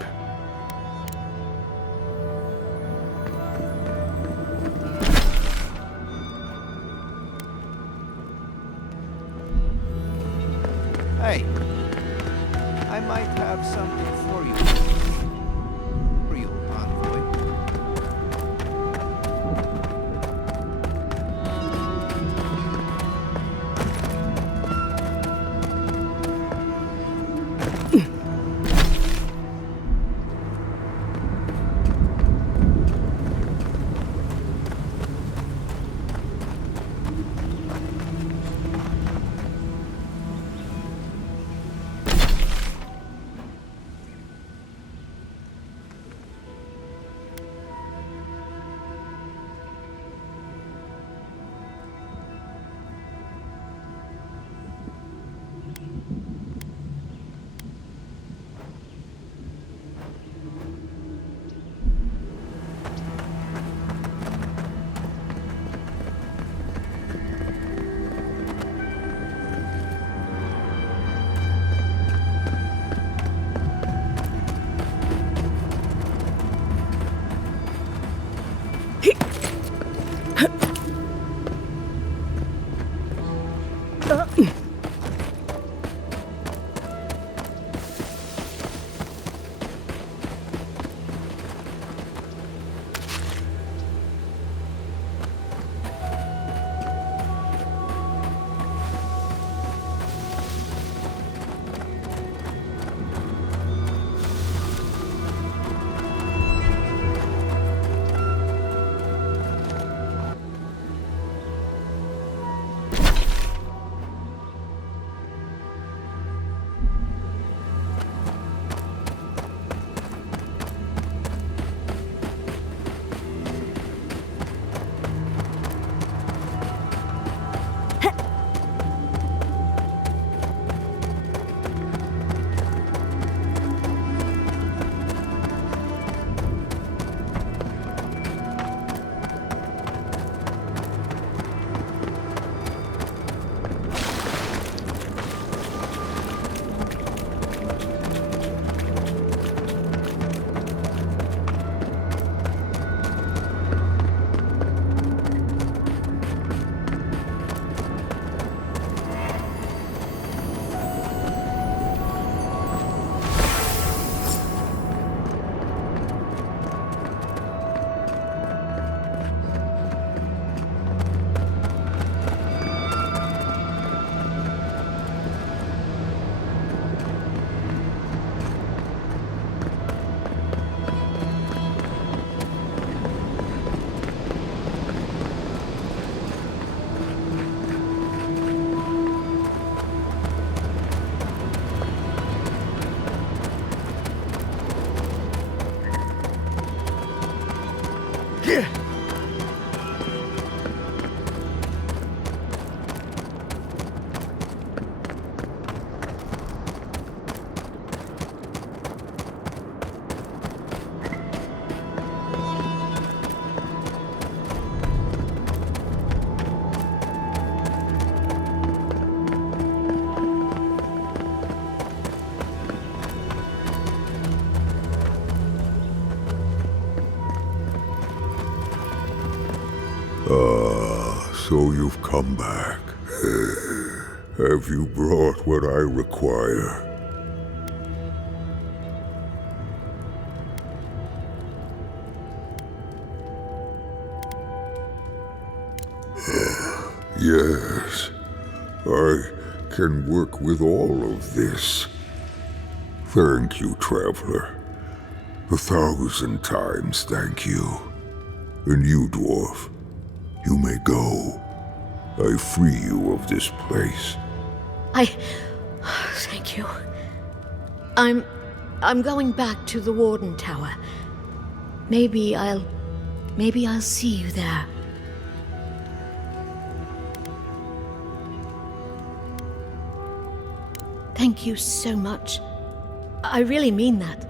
Hey, I might have something for you. For you, envoy. So you've come back. Have you brought what I require? Yes, I can work with all of this. Thank you, Traveler. 1,000 times thank you. And you, Dwarf, you may go. I free you of this place. Thank you. I'm going back to the Warden Tower. Maybe I'll see you there. Thank you so much. I really mean that.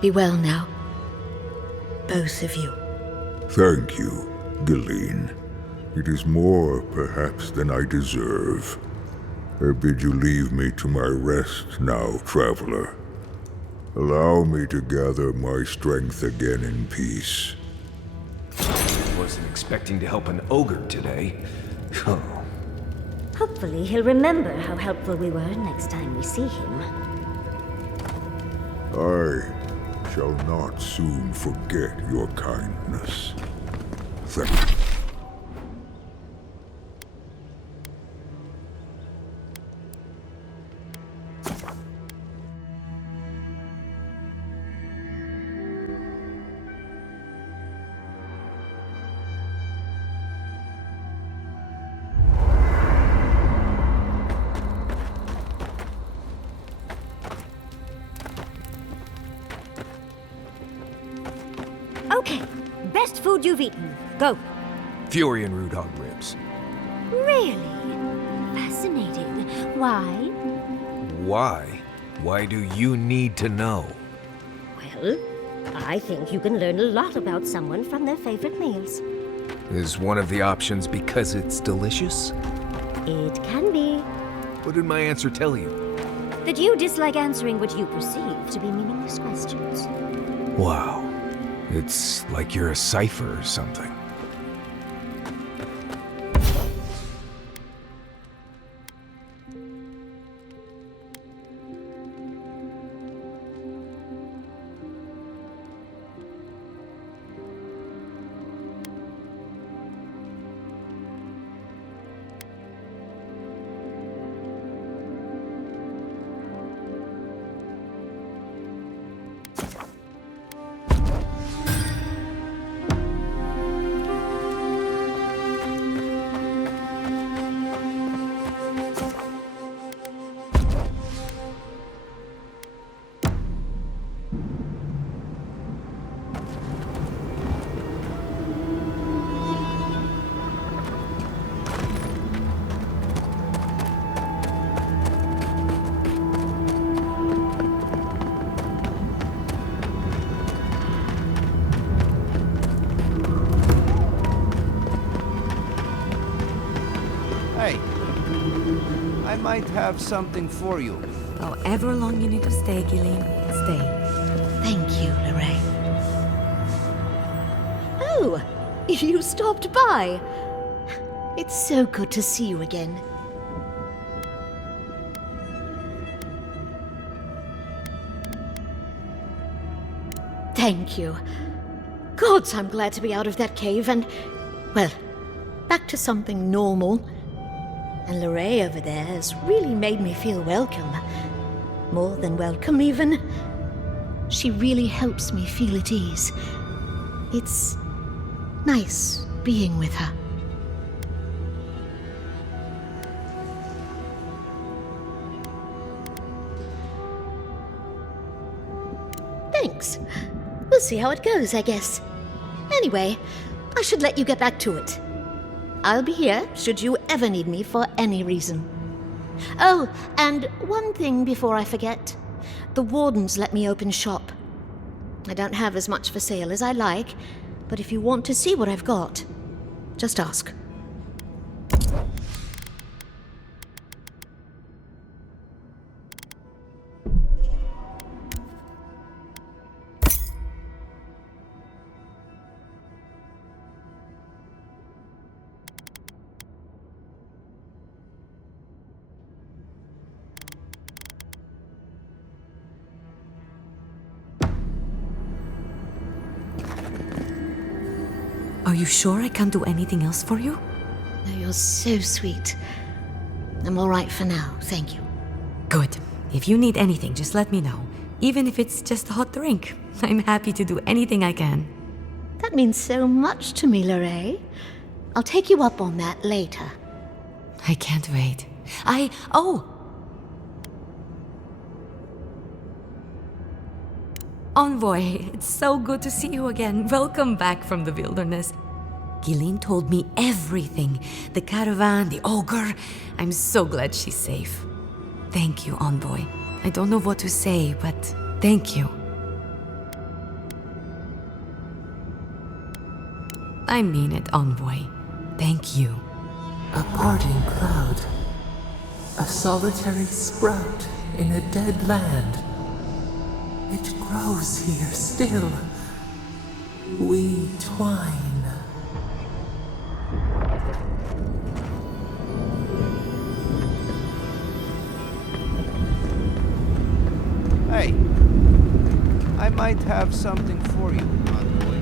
Be well now. Both of you. Thank you, Galeen. It is more, perhaps, than I deserve. I bid you leave me to my rest now, Traveler. Allow me to gather my strength again in peace. Wasn't expecting to help an ogre today. Oh. Hopefully he'll remember how helpful we were next time we see him. I shall not soon forget your kindness. Thank you. Okay, best food you've eaten. Go. Fury and root hog ribs. Really? Fascinating. Why? Why? Why do you need to know? Well, I think you can learn a lot about someone from their favorite meals. Is one of the options because it's delicious? It can be. What did my answer tell you? That you dislike answering what you perceive to be meaningless questions. Wow. It's like you're a cipher or something. Hey, I might have something for you. However long you need to stay, Gillian, stay. Thank you, Lorraine. Oh, you stopped by. It's so good to see you again. Thank you. Gods, I'm glad to be out of that cave and, well, back to something normal. And Lorraine over there has really made me feel welcome. More than welcome, even. She really helps me feel at ease. It's nice being with her. Thanks. We'll see how it goes, I guess. Anyway, I should let you get back to it. I'll be here should you ever need me for any reason. Oh, and one thing before I forget. The wardens let me open shop. I don't have as much for sale as I like, but if you want to see what I've got, just ask. Are you sure I can't do anything else for you? No, you're so sweet. I'm all right for now, thank you. Good. If you need anything, just let me know. Even if it's just a hot drink. I'm happy to do anything I can. That means so much to me, Lorraine. I'll take you up on that later. I can't wait. Envoy, it's so good to see you again. Welcome back from the wilderness. Gillian told me everything. The caravan, the ogre. I'm so glad she's safe. Thank you, Envoy. I don't know what to say, but thank you. I mean it, Envoy. Thank you. A parting cloud. A solitary sprout in a dead land. It grows here still. We twine. Hey, I might have something for you, envoy.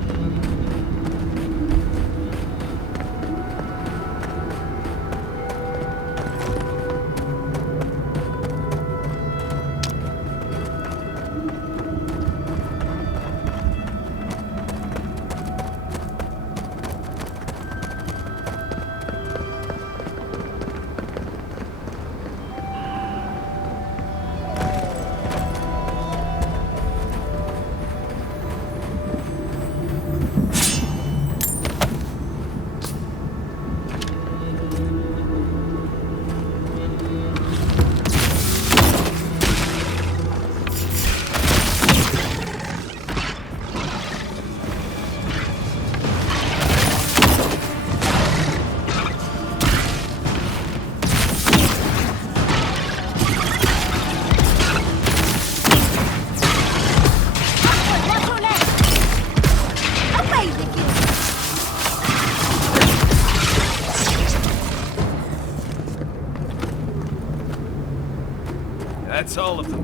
That's all of them.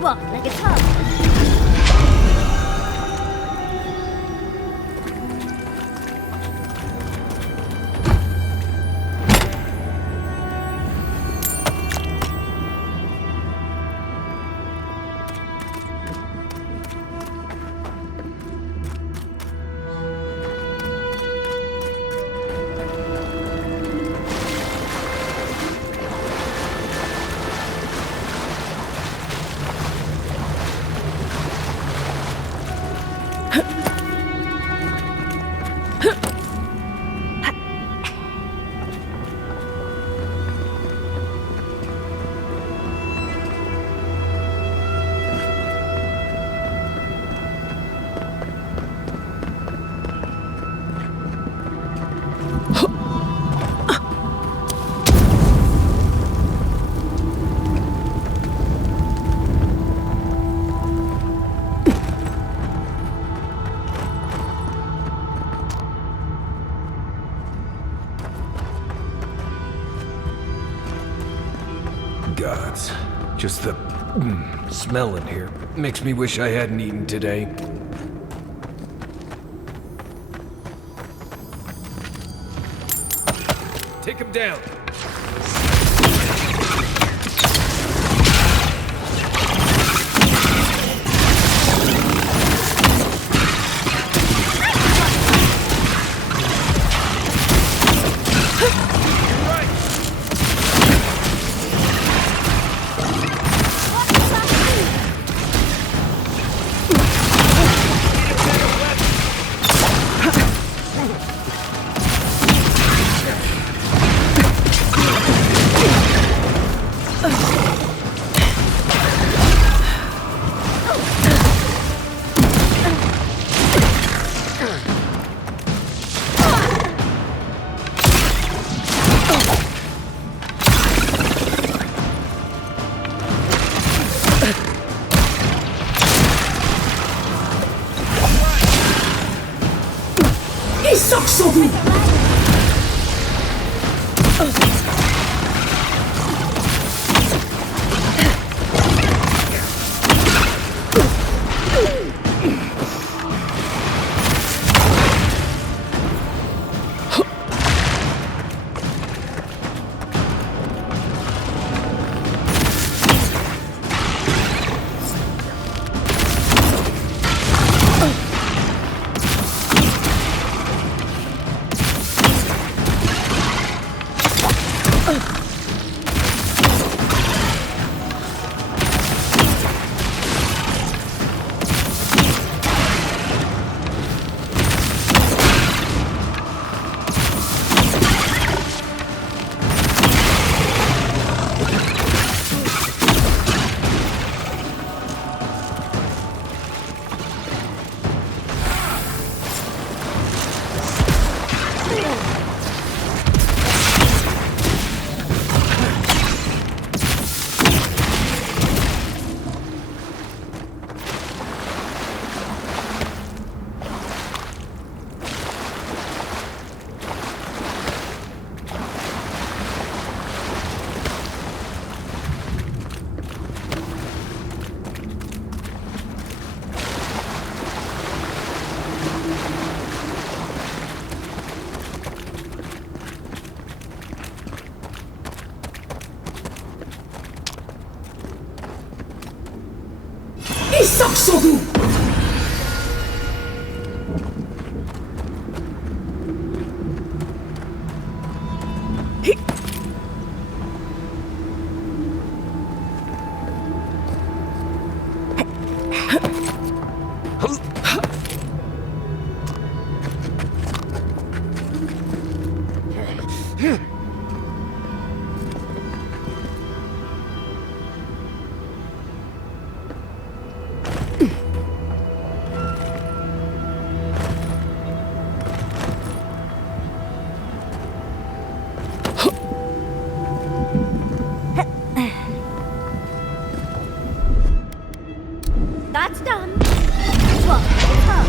Walk like a top. gods. Just the smell in here makes me wish I hadn't eaten today. Take him down. That's done. Well, it's hard.